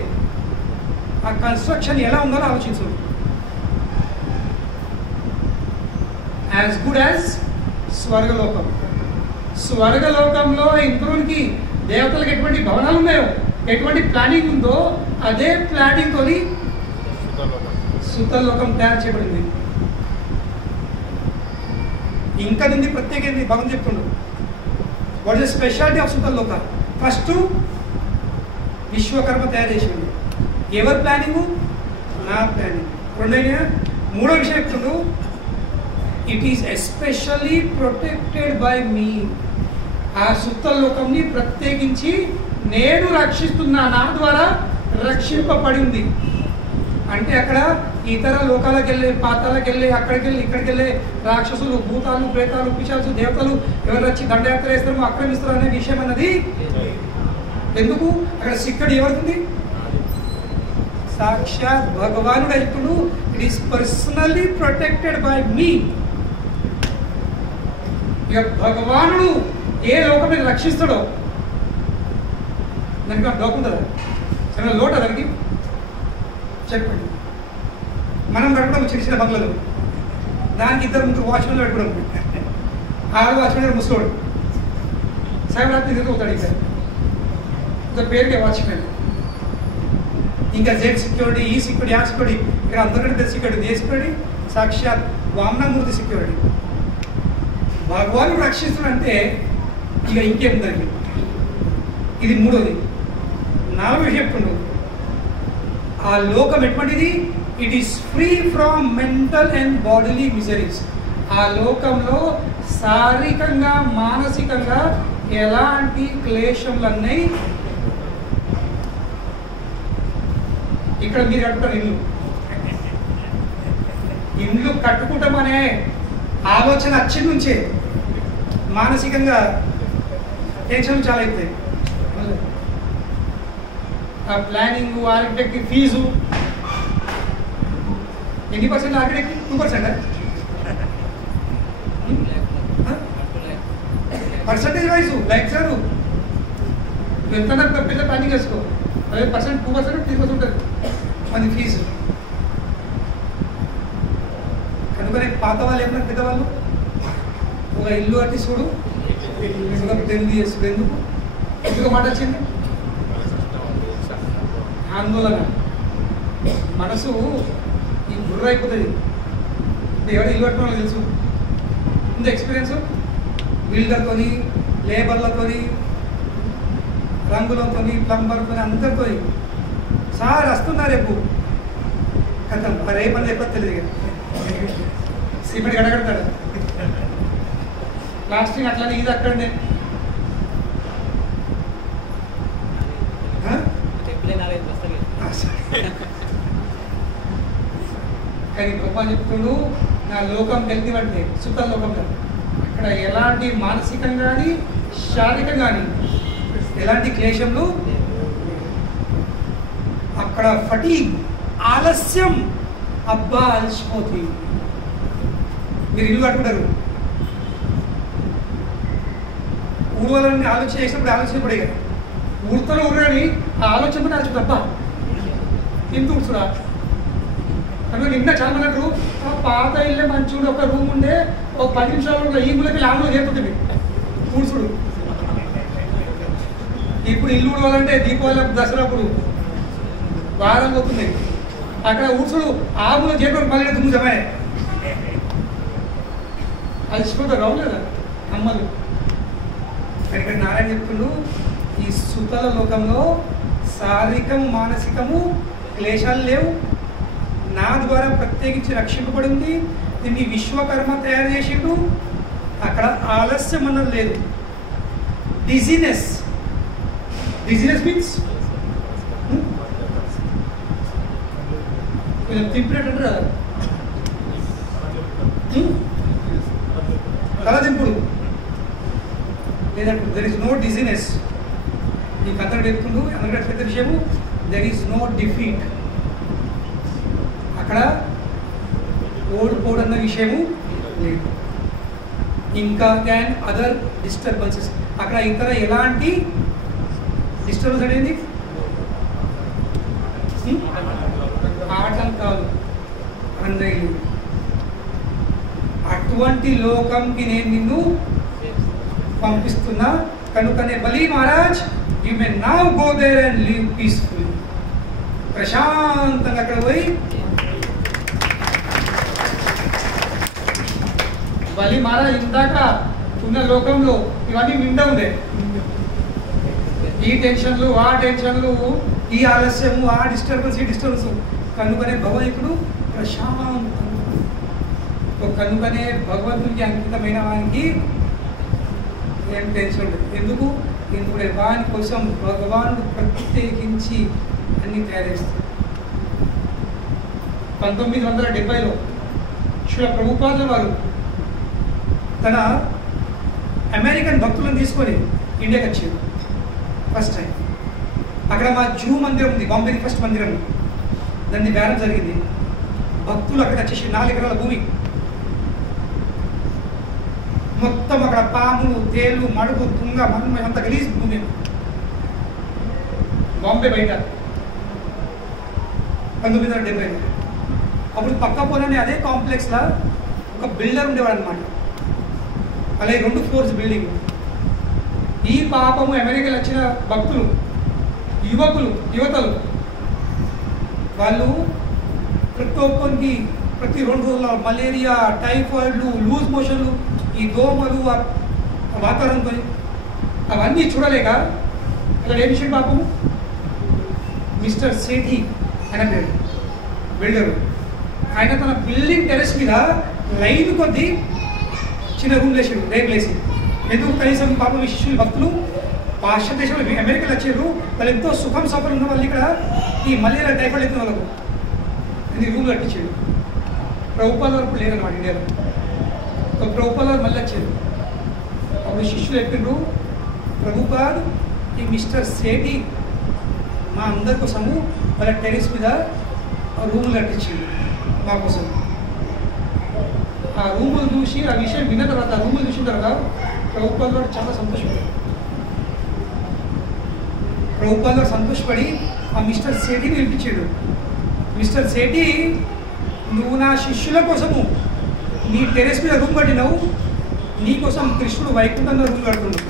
ఆ కన్స్ట్రక్షన్ ఎలా ఉందో ఆలోచించు. యాజ్ గుడ్ యాజ్ స్వర్గలోకం. స్వర్గలోకంలో ఇంద్రునికి, దేవతలకు ఎటువంటి భవనాలు ఉన్నాయో, ఎటువంటి ప్లానింగ్ ఉందో, అదే ప్లానింగ్ తోని సుతలోకం తయారు చేయబడింది. ఇంకా దీన్ని ప్రత్యేకంగా భగవంతుడు చెప్తున్నాడు. What is the speciality of Sutaloka? First Vishwakarma తయారు చేసింది. ఎవరి ప్లానింగు? నా ప్లానింగ్. రెండైనా మూడో విషయం చెప్తున్నాడు, it is especially protected by me. ఆ సుత్తల లోకంని ప్రత్యేకించి నేను రక్షిస్తున్నా, నా ద్వారా రక్షింపబడింది. అంటే అక్కడ ఇతర లోకాలకు వెళ్ళే, పాతాలకు వెళ్ళే, అక్కడికి వెళ్ళి ఇక్కడికి వెళ్ళే రాక్షసులు, భూతాలు, ప్రేతాలు, పిశాచాలు, దేవతలు ఎవరు వచ్చి దండయాత్ర వేస్తారో ఆక్రమిస్తారు అనే విషయం అన్నది ఎందుకు? అక్కడ సిక్కడి ఎవరికి? సాక్షాత్ భగవానుడు ఇప్పుడు it is personally protected by me. ఇక భగవానుడు ఏ లోకం మీద రక్షిస్తాడో దానికి డౌట్ ఉంటుందా? సరే లోట దానికి చెప్పండి. మనం పెట్టుకోవడం చిన్న చిన్న బంగ్లాలు, దానికి 2-3 వాచ్మెన్లు పెట్టుకోవడం. 6 వాచ్మెన్ ముసలోడు సాయంత్రం తిరుగుతాడు. ఇంకా పేరుకే వాచ్మెన్. ఇంకా జెడ్ సెక్యూరిటీ, ఈ సెక్యూరిటీ, ఆ సెక్యూరిటీ, ఇక్కడ అందరికంటే పెద్ద సెక్యూరిటీ ఏ సెక్యూరిటీ? సాక్షాత్ వామనమూర్తి సెక్యూరిటీ. భగవాను రక్షిస్తున్నంటే ఇక ఇంకేముందండి? ఇది 3వది. 4వ చెప్తుండు, ఆ లోకం ఎటువంటిది? It is free from mental and bodily miseries. ఆ లోకంలో శారీరకంగా మానసికంగా ఎలాంటి క్లేశములు అన్నాయి. ఇక్కడ మీరు కట్టుకుంటారు ఇల్లు కట్టుకుంటామనే ఆలోచన వచ్చి నుంచే మానసికంగా టెన్షన్ చాలా అవుతాయి. ఆ ప్లానింగ్, ఆర్కిటెక్ట్ ఫీజు ఎన్ని percent? Architect 2%. Percentage wise like sir ఎంత పెద్ద ప్లానింగ్ వేసుకో, 5%, 2%, 3% ఉంటుంది మన ఫీజు. కనుకనే పాత వాళ్ళు ఏమన్నా పెద్దవాళ్ళు ఒక ఇల్లు కట్టి చూడు, ఒక పెళ్లి చేసుడు. ఎందుకు మాట వచ్చింది? ఆందోళన. మనసు ఈ బుర్ర అయిపోతుంది. ఎవరు ఇల్లు కట్టడం వాళ్ళకి తెలుసు, ముందు ఎక్స్పీరియన్స్. బిల్డర్తోని, లేబర్లతోని, రంగులతో, ప్లంబర్తో, అందరితో సార్ వస్తున్నా రేపు కథం రేపని ఎప్పుడు తెలియదు. సిమెంట్ గడగడతాడు, ప్లాస్టిక్ అట్లానే ఇది అక్కడనే. కానీ గొప్ప చెప్తుండు, నా లోకం తెలియవంటే సుఖ లోకంలో అక్కడ ఎలాంటి మానసికంగా కానీ శారీరకంగా కానీ ఎలాంటి క్లేశంలు. అక్కడ ఫటీగ్, ఆలస్యం. అబ్బా అలసిపోతుంది. మీరు ఇల్లు కట్టుకుంటారు, ఊడవాలని ఆలోచన చేసినప్పుడు ఆలోచనపడే కదా, ఊడతలో ఊరని ఆ ఆలోచన కూడా ఆలోచన తప్ప ఇంత ఊడ్చుడా. కనుక నిన్న చాలా మంది అంటారు, పాత ఇల్లే మంచిగా ఒక రూమ్ ఉండే, ఒక 10 నిమిషాలు ఈ మూలకి లాంగ్లో చేరుతుంది ఊడ్చుడు. ఇప్పుడు ఇల్లు ఊడవాలంటే దీపావళి, దసరాప్పుడు వారం పోతుంది. అక్కడ ఊడ్చుడు ఆములో చేరుకొని మళ్ళీ దుమ్ము జమే అలసిపోతారు. రావు లేదా అమ్మలు? ఇక్కడ నారాయణ చెప్తుండు, ఈ సుతల లోకంలో శారీరకము మానసికము క్లేశాలు లేవు. నా ద్వారా ప్రత్యేకించి రక్షింపబడింది. దీన్ని విశ్వకర్మ తయారు చేసిండు. అక్కడ ఆలస్యం అన్నది లేదు. డిజీనెస్ మీన్స్ తింపినట్టు అంటారు, తల దింపుడు లేదంటే దెర్ ఇస్ నో డిజీనెస్. నీకు అందరూ చెప్తుండు, అందరికీ పెద్ద విషయము, దెర్ ఈస్ నో డిఫీట్. అక్కడ ఓడిపోవడన్న విషయము లేదు. ఇంకా క్యాన్ అదర్ డిస్టర్బెన్సెస్, అక్కడ ఇతర ఎలాంటి డిస్టర్బెన్స్ అనేది ఆటంకాలు అన్నయ్య. అటువంటి లోకంకి నేను నిన్ను పంపిస్తున్నా. కనుకనే Bali Maharaj, you may now go there and live peaceful. ప్రశాంతంగా అక్కడ పోయి బలి మహారాజ్ ఇందాక ఉన్న లోకంలో ఇవన్నీ నిండా ఉండే, ఈ టెన్షన్లు, ఆ టెన్షన్లు, ఈ ఆలస్యము, ఆ డిస్టర్బెన్స్, ఈ డిస్టర్బెన్స్. కనుకనే భగవంతుడు ప్రశాంతంగా, కనుకనే భగవంతుడికి అంకితమైన వానికి ఏం టెన్షన్ ఉండదు. ఎందుకు వాని కోసం భగవానుడు ప్రత్యేకించి అన్ని తయారు చేస్తారు. 1970లో శ్రీల ప్రభుపాదుల వారు తన అమెరికన్ భక్తులను తీసుకొని ఇండియాకి వచ్చారు ఫస్ట్ టైం. అక్కడ మా జూ మందిరం ఉంది, బాంబే ఫస్ట్ మందిరం, దాన్ని బేరం జరిగింది. భక్తులు అక్కడ వచ్చేసి 4 ఎకరాల భూమి మొత్తం, అక్కడ పాములు, తేళ్ళు, మడుగు, తుంగ, మన్ను అంత గలీజ్ భూమి. బాంబే బయట 1970లో. అప్పుడు పక్క పోనని అదే కాంప్లెక్స్లో ఒక బిల్డర్ ఉండేవాడు అనమాట. అలాగే 2 ఫ్లోర్స్ బిల్డింగ్. ఈ పాపము అమెరికాలో వచ్చిన భక్తులు, యువతలు వాళ్ళు ప్రతి ఒక్కరికి ప్రతి 2 రోజుల మలేరియా, టైఫాయిడ్లు, లూజ్ మోషన్లు, ఈ దోమలు, వాతావరణంతో అవన్నీ చూడలేక అక్కడ ఏ విషయం పాపము మిస్టర్ సేఠి అనే బిల్డరు, ఆయన తన బిల్డింగ్ టెరెస్ మీద లైన్ కొద్దీ చిన్న రూమ్ వేసాడు, రేపులేసి. ఎందుకు కనీసం పాపం ఈ శిష్యులు భక్తులు పాశ్చాత్య దేశంలో అమెరికాలో వచ్చారు, వాళ్ళు ఎంతో సుఖం సఫలం ఉన్న వాళ్ళు ఇక్కడ ఈ మలేరియా, టైఫాయిడ్ ఎత్తున్న వాళ్ళకు ఇది రూమ్ కట్టించాడు. ప్రభుపాద వరకు లేదన్నమాట ఇండియాలో. ప్రభుపాద వారు మళ్ళీ వచ్చారు. అప్పుడు శిష్యులు చెప్పిండ్రు, ప్రభుపాద్ ఈ మిస్టర్ సేఠి మా అందరి కోసము వాళ్ళ టెరెస్ మీద రూములు కట్టించాడు మా కోసం. ఆ రూములు చూసి ఆ విషయం విన్న తర్వాత, ఆ రూములు చూసిన తర్వాత ప్రభుపాద వారు చాలా సంతోషపడ్డారు. ప్రభుపాద వారు సంతోషపడి ఆ మిస్టర్ సేఠిని పిలిపించాడు. మిస్టర్ సేఠి, నువ్వు నా శిష్యుల కోసము నీ టెరెస్ మీద రూమ్ కట్టినావు, నీకోసం కృష్ణుడు వైకుంఠంలో రూమ్ కడుతున్నాడు.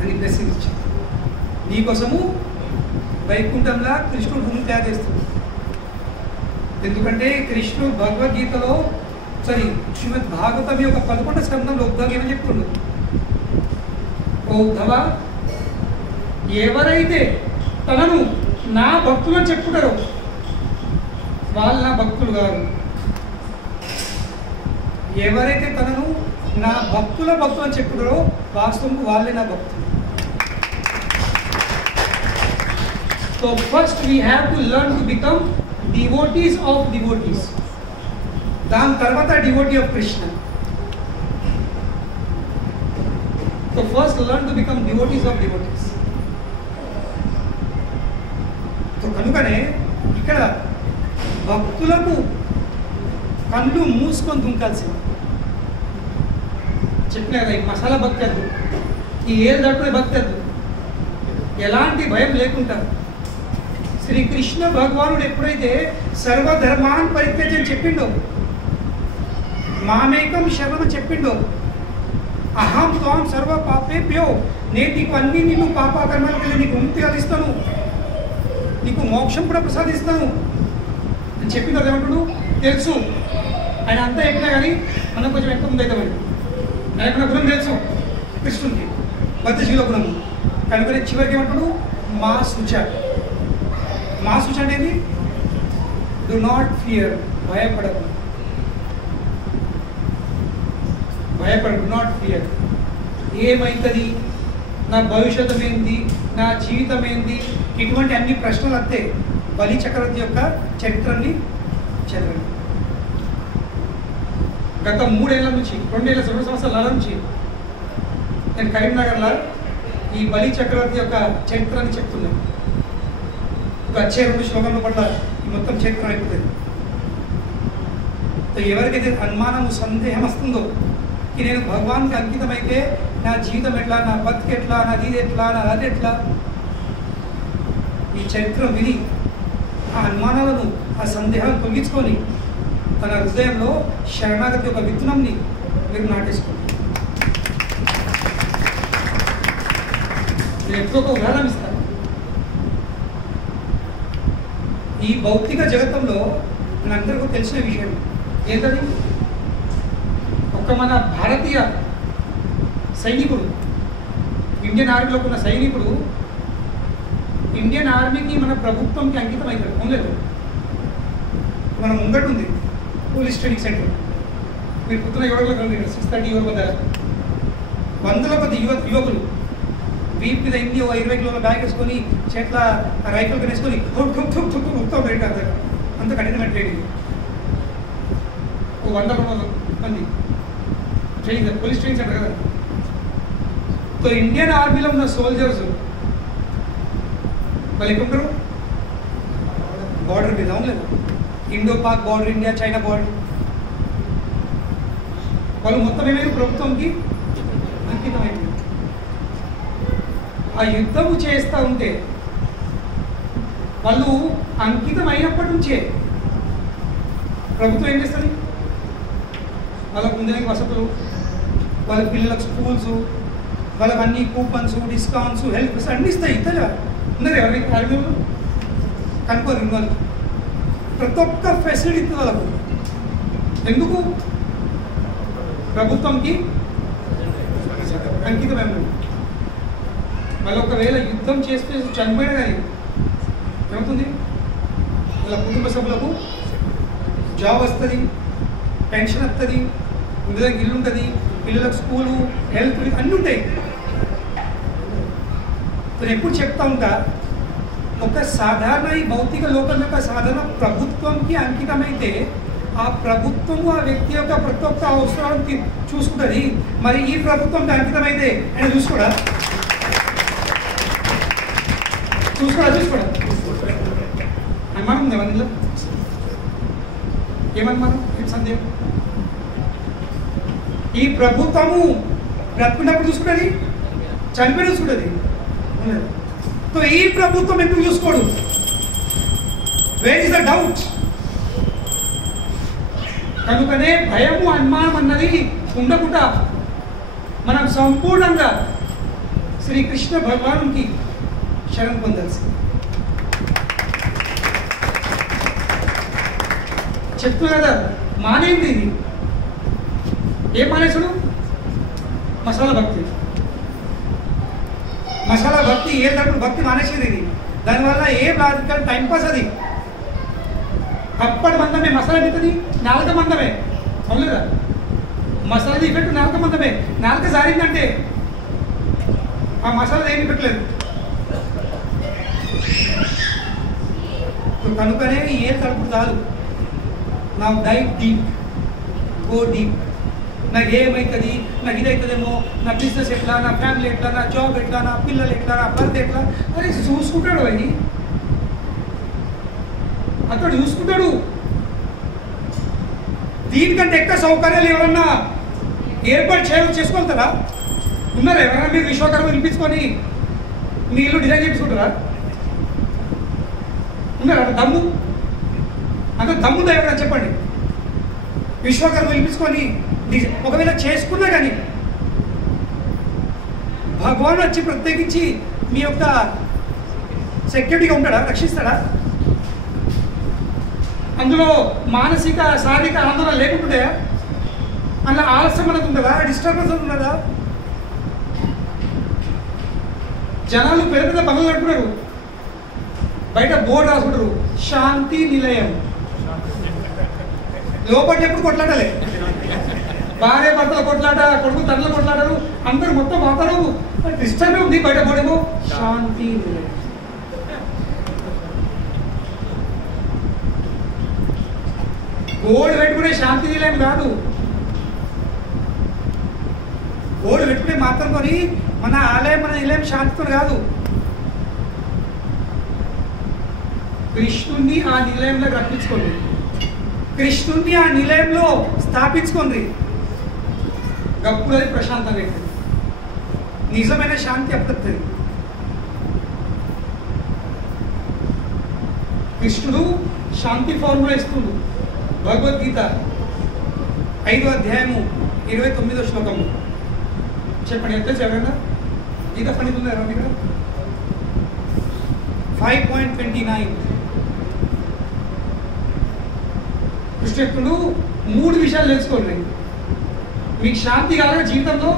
అని బ్లెస్సింగ్ ఇచ్చాడు. నీకోసము వైకుంఠంలో కృష్ణుడు రూమ్ తయారు చేస్తుంది. ఎందుకంటే కృష్ణుడు భగవద్గీతలో శ్రీమద్ భాగవతం యొక్క 11వ స్కంధంలో ఉద్ధవ్ ఏమని చెప్తున్నాడు, ఓ ఉద్ధవ, ఎవరైతే తనను నా భక్తులు చెప్పుకుంటారో వాళ్ళు నా భక్తులు గారు. ఎవరైతే తనను నా భక్తులు అని చెప్పుకుంటారో వాస్తవం వాళ్ళే నా భక్తులు. So first we have to learn to become devotees of devotees. దాని తర్వాత devotee of Krishna. So first learn to become devotees of devotees. కనుకనే ఇక్కడ భక్తులకు కళ్ళు మూసుకొని దుంకాల్సింది. చెప్పిన కదా, ఈ మసాలా భక్తి వద్దు, ఈ ఏళ్ళు దట్టుకునే భక్తి వద్దు, ఎలాంటి భయం లేకుండా శ్రీకృష్ణ భగవానుడు ఎప్పుడైతే సర్వధర్మాన్ పరిత్యజ్య చెప్పిండో, మామేకం శరణం చెప్పిండో, అహం త్వాం సర్వ పాపేభ్యో, నేను నీకు అన్ని నిన్ను పాపకర్మాలకు వెళ్ళి నీకు ముక్తి కలిస్తాను, నీకు మోక్షం కూడా ప్రసాదిస్తాను అని చెప్పిన తర్వాత ఏమంటాడు తెలుసు. ఆయన అంతా ఎక్కినా కానీ మనం కొంచెం ఎక్కువ ముందు అవుతామని. ఆయనకున్న గుణం తెలుసు కృష్ణుడికి, బద్ధశీల గుణము. కనుక చివరికి ఏమంటాడు, మా శుచ. మా శుచ అనేది డు నాట్ ఫియర్, భయపడదు, డు నాట్ ఫియర్. ఏమవుతుంది, నా భవిష్యత్తు ఏంటి, నా జీవితం ఏంటి, ఇటువంటి అన్ని ప్రశ్నలు వస్తే బలి చక్రవర్తి యొక్క చరిత్రని చదవండి. గత 2 ఏళ్ల నుంచి 2 సంవత్సరాల నుంచి నేను కరీంనగర్లో ఈ బలి చక్రవర్తి యొక్క చరిత్రని చెప్తున్నాను. వచ్చే 2 శ్లోకంలో పట్ల మొత్తం చరిత్ర అయిపోతుంది. ఎవరికైతే అనుమానము, సందేహం వస్తుందో कि నేను భగవాన్కి అంకితమైతే నా జీవితం ఎట్లా, నా బతుకు ఎట్లా, నా ఇది ఎట్లా, నా అది ఎట్లా, ఈ చరిత్ర విని ఆ అనుమానాలను, ఆ సందేహాలను తొలగించుకొని తన హృదయంలో శరణాగతి యొక్క విత్తనాన్ని మీరు నాటేసుకోండి. నేను ఎక్కువ ఒక ఉదాహరణ ఇస్తాను. ఈ భౌతిక జగత్తంలో మనందరికీ తెలిసిన విషయం ఏంటది, ఒక మన భారతీయ సైనికుడు, ఇండియన్ ఆర్మీలో ఉన్న సైనికుడు ఇండియన్ ఆర్మీకి మన ప్రభుత్వంకి అంకితం అవుతాడు. ఉండలేదు, మన ముంగట ఉంది పోలీస్ ట్రైనింగ్ సెంటర్. మీరు పొద్దున 7 గంటలకు 6:30 7 వద్ద వందల కొద్ది యువకులు వీప్ మీద ఇండి 20 కిలోల బ్యాగ్ వేసుకొని చేట్ల రైఫిల్ వేసుకొని ఉత్తా ఉంటారు. అంత కఠినమైన ట్రైనింగ్. 100 మంది ట్రైనింగ్, పోలీస్ ట్రైనింగ్ సెంటర్ కదా. సో ఇండియన్ ఆర్మీలో ఉన్న సోల్జర్స్ వాళ్ళు ఎక్కడుంటారు? బార్డర్ మీద. అవును లేదా? Indo Pak border, India China border. వాళ్ళు మొత్తం ఏమైనా ప్రభుత్వంకి అంకితమైంది. ఆ యుద్ధము చేస్తూ ఉంటే వాళ్ళు అంకితం అయినప్పటి నుంచే ప్రభుత్వం ఏం చేస్తుంది? వాళ్ళకు ముందే వసతులు, వాళ్ళ పిల్లలకు స్కూల్స్, వాళ్ళకి అన్ని కూపన్స్, డిస్కౌంట్స్, హెల్ప్ అన్నీ ఇస్తాయి. ఇతర ఉన్నారు ఎవరికి ఆర్మీలో కనుక్కోరు. వాళ్ళు ప్రతి ఒక్క ఫెసిలిటీ ఇస్తుంది వాళ్ళకు. ఎందుకు? ప్రభుత్వంకి అంకితమైన. వాళ్ళు ఒకవేళ యుద్ధం చేస్తే చనిపోయినా కానీ ఏమవుతుంది? వాళ్ళ కుటుంబ సభ్యులకు జాబ్ వస్తుంది, పెన్షన్ వస్తుంది, ఉండడానికి ఇల్లు ఉంటుంది, పిల్లలకు స్కూలు, హెల్త్, అన్నీ ఉంటాయి. నేను ఎప్పుడు చెప్తా ఉంటా, ఒక సాధారణ ఈ భౌతిక లోకం యొక్క సాధారణ ప్రభుత్వంకి అంకితమైతే ఆ ప్రభుత్వము ఆ వ్యక్తి యొక్క ప్రతి ఒక్క అవసరాలను చూసుకుంటుంది. మరి ఈ ప్రభుత్వంకి అంకితమైతే ఆయన చూసుకోడా? అనుమానం ఉంది ఎవరిలో? ఏమనుమానం? ఏం సందేహం? ఈ ప్రభుత్వము బ్రతుకున్నప్పుడు చూసుకుంటుంది, చనిపోయి చూసుకుంటుంది. సో ఈ ప్రభుత్వం ఎందుకు చూసుకోడు? Where is the doubt? కనుకనే భయము, అనుమానం అన్నది ఉండకుండా మనం సంపూర్ణంగా శ్రీకృష్ణ భగవానునికి శరణు పొందాల్సి. చెప్తున్నా కదా, మానేంది ఇది. ఏం మానేసుడు? మసాలా భక్తి. మసాలా భక్తి ఏ తరపుడు భక్తి మానేసేది ఇది. దానివల్ల ఏ లాజికల్ టైంపాస్ అది. అప్పటి మందమే మసాలా ఎత్తుంది, నాలుక మందమే. అవును లేదా? మసాలా ఇఫెక్ట్ నాలుక మందమే. నాలుక జారిందంటే ఆ మసాలా ఏమి పెట్టలేదు. కనుకనే ఏ తరపుడు చాలు. నా డైవ్ డీప్, గో డీప్. నాకు ఏమవుతుంది, నాకు ఇది అవుతుందేమో, నా బిజినెస్ ఎట్లా, నా ఫ్యామిలీ ఎట్లా, నా జాబ్ ఎట్లా, నా పిల్లలు ఎట్లా, నా భర్త ఎట్లా, అది చూసుకుంటాడు. అవి అతడు చూసుకుంటాడు. దీనికంటే ఎక్కువ సౌకర్యాలు ఎవరన్నా ఏర్పాటు చేసుకోగలుగుతారా? ఉన్నారా ఎవరైనా? మీరు విశ్వకర్మ పిలిపించుకొని మీ ఇల్లు డిజైన్ చేయించుకుంటారా? ఉన్నారా? దమ్ము అంత దమ్ముందా ఎవరైనా చెప్పండి? విశ్వకర్మ పిలిపించుకొని ఒకవేళ చేసుకున్నా కానీ భగవాన్ వచ్చి ప్రత్యేకించి మీ యొక్క సెక్యూరిటీగా ఉంటాడా? రక్షిస్తాడా? అందులో మానసిక శారీరక ఆందోళన లేకుంటుందా? అలా ఆలస్యం అనేది ఉంటుందా? డిస్టర్బెన్స్ అనేది ఉన్నదా? జనాలు పెద్ద పెద్ద పనులు కట్టుకున్నారు, బయట బోర్డు రాసుకుంటారు శాంతి నిలయం. లోపల ఎప్పుడు కొట్లాడాలి? భార్య భర్తల కొట్లాట, కొడుకు తండ్రుల కొట్లాడారు, అందరు మొత్తం వాతావరణం డిస్టర్బ్ ఉంది. బయట బోర్డేమో శాంతి నిలయం. బోర్డు పెట్టుకునే శాంతి నిలయం కాదు. బోర్డు పెట్టుకునే మాత్రం కొని మన ఆలయం, మన నిలయం శాంతితో కాదు. కృష్ణుణ్ణి ఆ నిలయంలో రప్పించుకోండి, కృష్ణుణ్ణి ఆ నిలయంలో స్థాపించుకోండి. గప్పుడది ప్రశాంతంగా అవుతుంది. నిజమైన శాంతి అప్పుడు కృష్ణుడు శాంతి ఫార్ములా ఇస్తుంది. భగవద్గీత 5వ అధ్యాయము 29వ శ్లోకము చెప్పండి. ఎంత చదవండి. గీత పండితులు ఎవరు ఇక్కడ? 5.29. కృష్ణుడు 3 విషయాలు తెలుసుకోండి. మీకు శాంతి కావాలి జీవితంలో.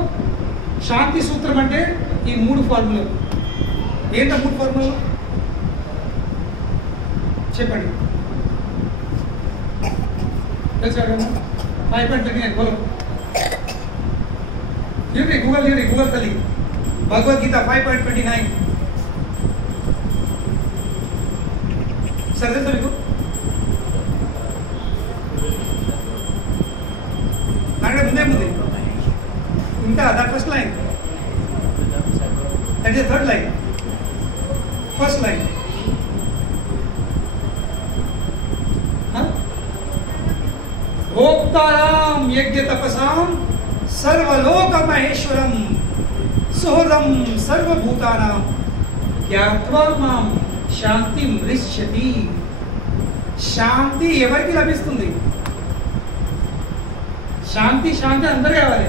శాంతి సూత్రం అంటే ఈ 3 ఫార్ములాలు. ఏంటో 3 ఫార్ములాలు చెప్పండి. తెలుసా కదా 5.39 बोलो यूरी गूगल तली भगवद गीता 5.29 सर తెలుసా మీకు దాంట్లో ముందే ఇంకా that first line that is third line first line भोक्ताराम यज्ञ तपसाम सर्वलोक महेश्वरम सुहृदम सर्वभूतानां ज्ञात्वा मां शांति मृष्यति శాంతి ఎవరికి లభిస్తుంది శాంతి అందరు కావాలి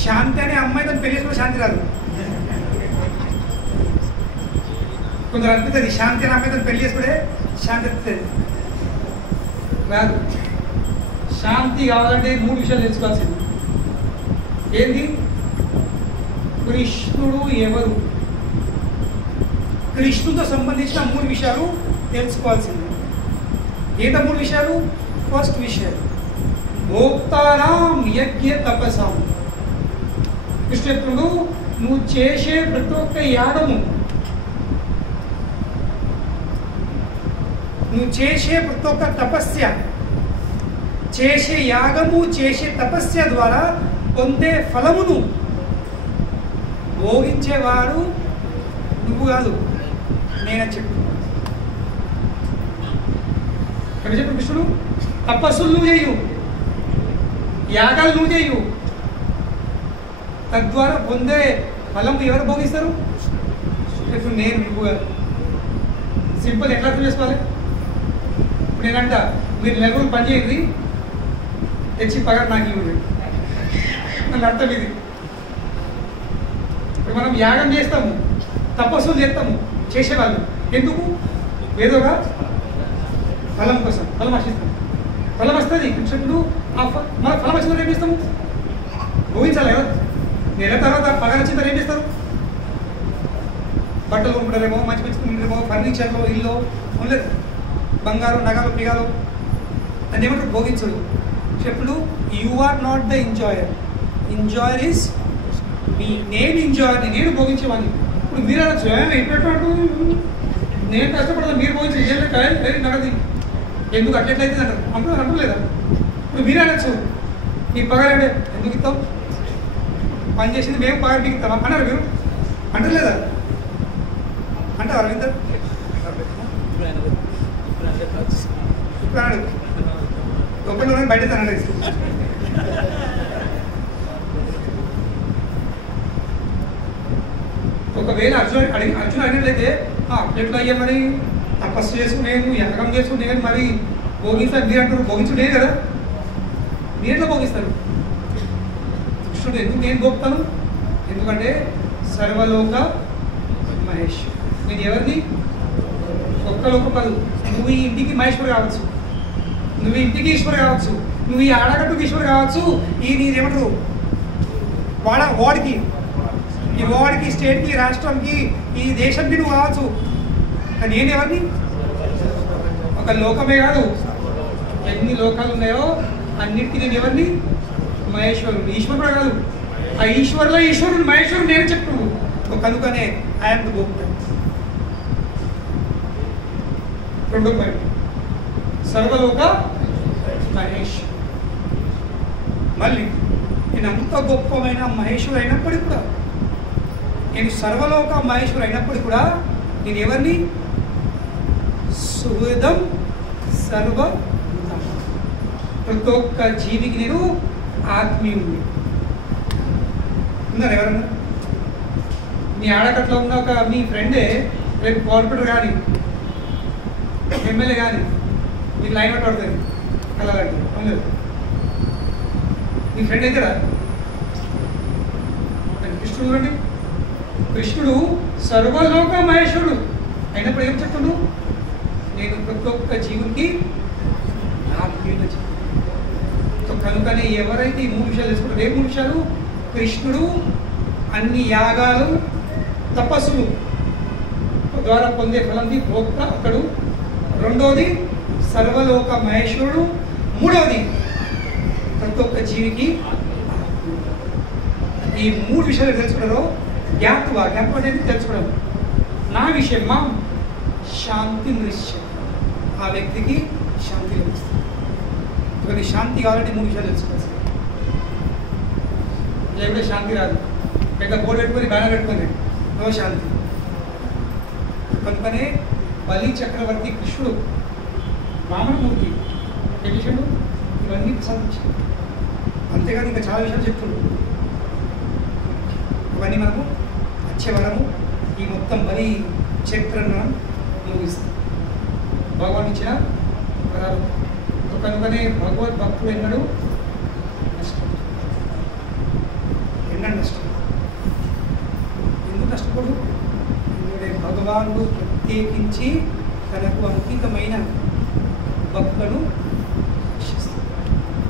శాంతి అనే అమ్మాయితో పెళ్లి చేసుకుని శాంతి రాదు కొందరు అనిపిస్తుంది శాంతి అనే అమ్మాయితో పెళ్లి చేసుకుంటే శాంతి వస్తుంది రాదు శాంతి కావాలంటే 3 విషయాలు తెలుసుకోవాల్సింది ఏంది కృష్ణుడు ఎవరు కృష్ణుతో సంబంధించిన 3 విషయాలు తెలుసుకోవాల్సింది ఏంటో 3 విషయాలు ఫస్ట్ విషయం భోక్తారాం యజ్ఞ తపసాం కృష్ణుడు నువ్వు చేసే ప్రతి ఒక్క యాగము నువ్వు చేసే ప్రతి ఒక్క తపస్య చేసే యాగము చేసే తపస్య ద్వారా పొందే ఫలమును భోగించేవాడు నువ్వు కాదు నేనని చెప్పు చెప్పు కృష్ణుడు తపస్సులు నువ్వు చేయు యాగాలు నువ్వు చేయు తద్వారా పొందే ఫలం ఎవరు భోగిస్తారు ఇప్పుడు నేను నువ్వు కాదు సింపుల్ ఎట్లా అర్థం చేసుకోవాలి ఇప్పుడు నేనంట మీరు నెలలు పని చేయండి తెచ్చి పగర్ నాకు ఇవ్వండి అని అర్థం ఇది ఇప్పుడు మనం యాగం చేస్తాము తపస్సులు చేస్తాము చేసేవాళ్ళు ఎందుకు ఏదోగా ఫలం కోసం ఫలం ఆశిస్తాం ఫలం వస్తుంది కృష్ణుడు మన ఫలం వచ్చిన ఏం చేస్తాము ఊహించాలి కదా నెల తర్వాత పగల వచ్చిన ఏం చేస్తారు బట్టలు కొనుక్కుంటారేమో మంచి పెంచుకుంటారేమో ఫర్నిచర్లో ఇల్లు ఉండలేదు బంగారం నగలు పిగాలు అని ఏమంటారు భోగించడు చెప్పుడు you are not the enjoyer is me నేను ఎంజాయర్ని నేను భోగించేవాడిని ఇప్పుడు మీరు అనొచ్చు ఎట్టు నేను కష్టపడదా మీరు భోగించి నగది ఎందుకు అట్లయితే అంటారు అంటలేదా ఇప్పుడు మీరు అనొచ్చు నీ పగారంటే ఎందుకు ఇస్తావు పని చేసింది మేము పగారు మీకు ఇస్తాం అన్నారు మీరు అంటలేదా అంటే అరవింద్ ఇప్పుడు అన్నాడు లోపల బయట అన్నాడు ఒకవేళ అర్జున్ అడిగినట్లయితే ఎట్లా అయ్యా మరి తపస్సు చేసుకునేను యాగం చేసుకునేను మరి భోగిస్తాను మీరు అంటారు భోగించుడే కదా మీరు ఎట్లా భోగిస్తారు కృష్ణుడు ఎందుకు నేను భోగుతాను ఎందుకంటే సర్వలోక మహేష్ నేను ఎవరిని ఒక్కలోక పదు నువ్వు ఈ ఇంటికి మహేశ్వరు కావచ్చు నువ్వు ఇంటికి ఈశ్వరు కావచ్చు నువ్వు ఈ ఆడగట్టుకు ఈశ్వరు కావచ్చు ఈ నీదేమంటారు వాడికి ఈ వార్డ్కి స్టేట్కి రాష్ట్రంకి ఈ దేశంకి నువ్వు కావచ్చు కానీ నేను ఎవరిని ఒక లోకమే కాదు ఎన్ని లోకాలు ఉన్నాయో అన్నిటికీ నేను ఎవరిని మహేశ్వరుడు ఈశ్వరుడు కాదు ఆ ఈశ్వరుడు మహేశ్వరుడు నేను చెప్తున్నాను కనుకనే ఐఎమ్ ద భోక్త రెండో పాయింట్ సర్వలోక మహేష్ మళ్ళీ నేను అంత గొప్పమైన మహేశ్వరుడు అయినప్పటికీ కూడా నేను సర్వలోక మహేశ్వరు అయినప్పుడు కూడా నేను ఎవరిని సుహృదం సర్వభూతం ప్రతి ఒక్క జీవికి నేను ఆత్మీయుడిని ఉన్నారు ఎవరన్నా మీ ఆడకట్లో ఉన్న ఒక మీ ఫ్రెండే రేపు కార్పొరేటర్ కానీ ఎమ్మెల్యే కానీ మీకు లైన్ అవుట్ పడుతుంది అలా అవును మీ ఫ్రెండ్ అయితే కృష్ణుడు చూడండి కృష్ణుడు సర్వలోక మహేశ్వరుడు అయినప్పుడు ఏం చెప్తాడు నేను ప్రతి ఒక్క జీవునికి ఆత్మీయుడు కనుకనే ఎవరైతే ఈ 3 విషయాలు తెలుసుకుంటారు ఏ 3 విషయాలు కృష్ణుడు అన్ని యాగాలు తపస్సులు ద్వారా పొందే ఫలంది భోక్త అక్కడు రెండోది సర్వలోక మహేశ్వరుడు. మూడవది ప్రతి ఒక్క జీవికి ఈ 3 విషయాలు తెలుసుకున్నారో జ్ఞాపకం అనేది తెలుసుకోవడం. నా విషయం మా శాంతి నిశ్చయం, ఆ వ్యక్తికి శాంతి లభిస్తుంది. కానీ శాంతి కావాలంటే 3 విషయాలు తెలుసుకోవాలి. లేకపోతే శాంతి రాదు. పెద్ద బోర్డు పెట్టుకొని బ్యానర్ పెట్టుకొని నో శాంతి. కనుకనే బలి చక్రవర్తి కృష్ణుడు వామనమూర్తి విషయంలో ఇవన్నీ ప్రసాదించాడు. అంతేగాని ఇంకా చాలా విషయాలు చెప్తున్నాడు. ఇవన్నీ మనము వచ్చే వరము ఈ మొత్తం బలి చక్రాన్ని ముగిస్తాం. భగవాన్ ఇచ్చిన వరాలు. కనుకనే భగవద్భక్తుడు ఎన్నడు నష్టం, ఎన్నడు నష్టం. ఎందుకు నష్టపోడు? ఎందుకంటే భగవానుడు ప్రత్యేకించి తనకు అంకితమైన భక్తులను రక్షిస్తారు.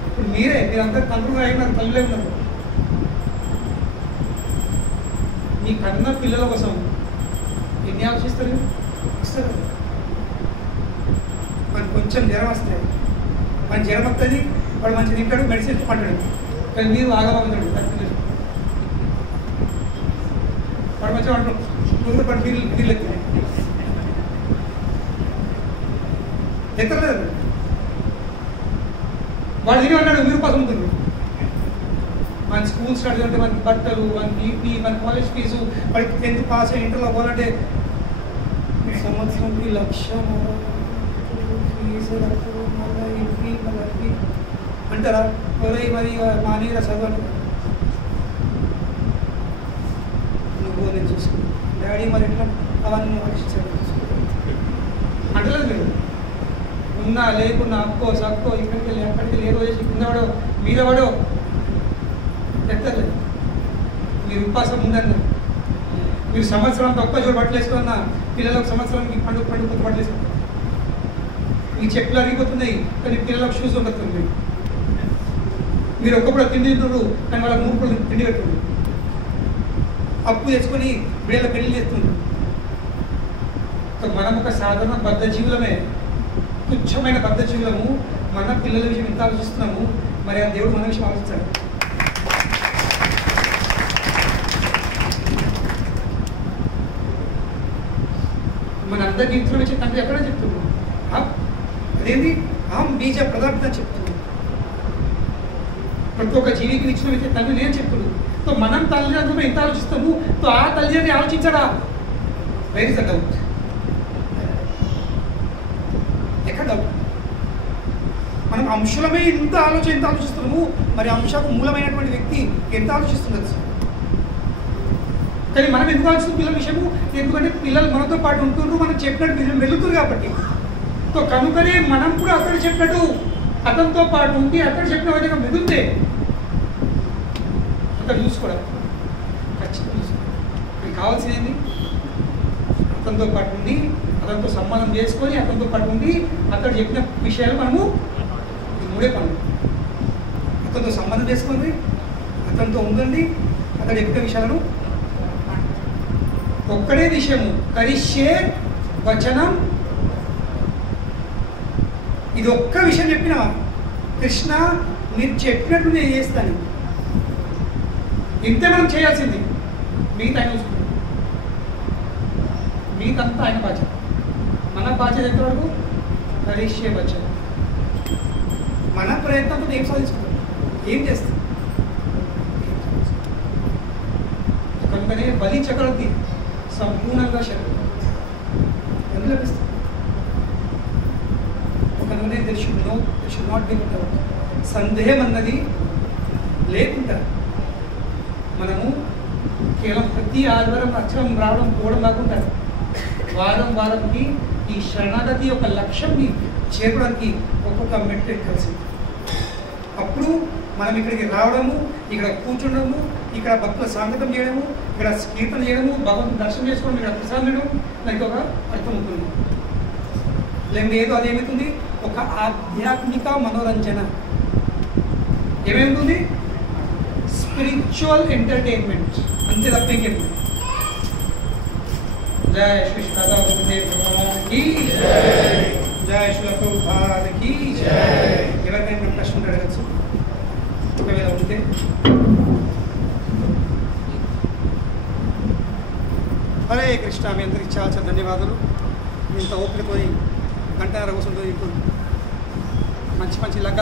ఇప్పుడు మీరందరూ తండ్రులు అయినారు, తల్లులే ఉన్నారు. మీ కన్న పిల్లల కోసం ఎన్ని ఆలోచిస్తారు? ఇస్తారు. మనకు కొంచెం జ్వరం వస్తాయి, మన జ్వరం వస్తుంది, వాడు మంచిగా తింటాడు, మెడిసిన్ పంటాడు. కానీ మీరు ఆగమంటాడు తల్లి. వాడు మంచిగా అంటాడు, నువ్వు పడి నీళ్ళు ఎత్తున్నాయి ఎత్తలేదు. వాడు తిని అన్నాడు, మీరు కోసం ఉంటుంది. మన స్కూల్ స్టార్ట్ అంటే మనకి బట్టలు, మన బీపీ, మన కాలేజ్ ఫీజు, వాడికి 10th పాస్ అయ్యి ఇంటర్లో పోవాలంటే సంవత్సరంకి 1,00,000 ఫీజు మళ్ళీ అంటారా? ఎవరై మరి మానేరా చదువు అంటే నువ్వు నేను చూసుకో డాడీ మరి ఎట్లా అవన్నీ ఆలోచించాడు అంటలేదు. మీరు ఉన్నా లేకున్నా అక్కో సక్కో ఇక్కడికి వెళ్ళి అక్కడికి వెళ్ళి ఏదో చేసి కిందవాడో మీదవాడో ఎత్తలేదు. మీరు ఉపాసం ఉందన్నా, మీరు సంవత్సరానికి ఒక్క జోడు బట్టలు వేసుకున్నా, పిల్లలకు సంవత్సరానికి పండుగ కొత్త బట్టలు వేసుకుంటారు. మీ చెట్లు అరిగిపోతున్నాయి కానీ పిల్లలకు షూస్ ఉండదు. మీరు ఒక్కప్పుడు తిండి తింటున్నారు కానీ వాళ్ళకి 3 పూటలు తిండి పెట్టుకుంటారు. అప్పు తెచ్చుకొని వీళ్ళ పెళ్లి చేస్తుంటారు. మనం ఒక సాధారణ బద్ధ జీవులమే, తుచ్చమైన బద్ధ జీవులము. మన పిల్లల విషయం ఎంత ఆలోచిస్తున్నాము, మరి ఆ దేవుడు మన విషయం ఆలోచించాడు. మన అందరికీ ఇంట్లో వచ్చే తండ్రి ఎక్కడే చెప్తున్నాడు, అదేంటి ఆం బీజ పదార్థం చెప్తున్నాడు. ప్రతి ఒక్క జీవికి ఇచ్చిన వచ్చే తండ్రి నేను చెప్తున్నాడు. సో మనం తల్లిదండ్రులు ఎంత ఆలోచిస్తాము, సో ఆ తల్లిదండ్రులు ఆలోచించడా? Where is the doubt? ఎక్కడ డౌట్? మనం అంశులమే ఎంత ఆలోచిస్తున్నాము, మరి అంశాలకు మూలమైనటువంటి వ్యక్తి ఎంత ఆలోచిస్తున్నది? కానీ మనం ఎందుకు ఆలోచిస్తుంది పిల్లల విషయము? ఎందుకంటే పిల్లలు మనతో పాటు ఉంటున్నారు, మనం చెప్పినట్టు వెళుతున్నారు కాబట్టి. సో కనుకనే మనం కూడా అక్కడ చెప్పినట్టు అతనితో పాటు ఉండి అక్కడ చెప్పిన విధంగా మెదులుతే అక్కడ చూసుకోవడం ఖచ్చితంగా చూసుకోవడం. మీకు కావాల్సింది అతనితో పాటు ఉండి, అతనితో సంబంధం చేసుకొని, అతనితో పాటు ఉండి అక్కడ చెప్పిన విషయాలు మనము 3 పనులు. అతనితో సంబంధం చేసుకోండి, అతనితో ఉండండి, అక్కడ చెప్పిన విషయాలను ఒక్కడే విషయము కరిష్యే వచనం. ఇది ఒక్క విషయం చెప్పినా, కృష్ణ మీరు చెప్పినట్టు నేను చేస్తాను, ఇంతే మనం చేయాల్సింది. మిగతా ఆయన చూసుకుంటాం, మిగతంతా ఆయన బాధ్యత. మన బాధ్యత ఎంతవరకు? కరిష్యే వచనం. మన ప్రయత్నంతో ఏం సాధించుకుంటాం, ఏం చేస్తాం? కనుకనే బలి చక్రవర్తి సంపూర్ణంగా శరీరం ఎందుకు లభిస్తుంది? కనుకనే they should not be doubt. సందేహం అన్నది లేకుండా మనము కేవలం ప్రతి ఆదివారం అక్షరం రావడం పోవడం కాకుండా వారంకి ఈ శరణాగతి యొక్క లక్ష్యంని చేరడానికి ఒక్కొక్క మెట్టు ఎక్కాల్సింది. అప్పుడు మనం ఇక్కడికి రావడము, ఇక్కడ కూర్చుండము, ఇక్కడ భక్తుల స్వాగతం చేయడము, ఇక్కడ కీర్తన చేయడము, భగవంతుని దర్శనం చేసుకోవడం, ఇక్కడ ప్రసాదం చేయడం, దానికి ఒక అర్థం ఉంటుంది. లేదంటే ఏదో అదేమవుతుంది, ఒక ఆధ్యాత్మిక మనోరంజన. ఏమేమిటి? స్పిరిచువల్ ఎంటర్టైన్మెంట్, అంతే తప్ప ఇంకేం. జై శ్రీ రాధా జై శిల ప్రభుపాదకి జై. ఎవరికైనా ప్రశ్న ఉంటే అడగచ్చు ఒకవేళ ఉంటే. హరే కృష్ణ. మీ అందరికి చాలా చాలా ధన్యవాదాలు. ఇంత ఓపికతో గంటన్నర కూర్చుంటుంది మంచి మంచి లగ్గ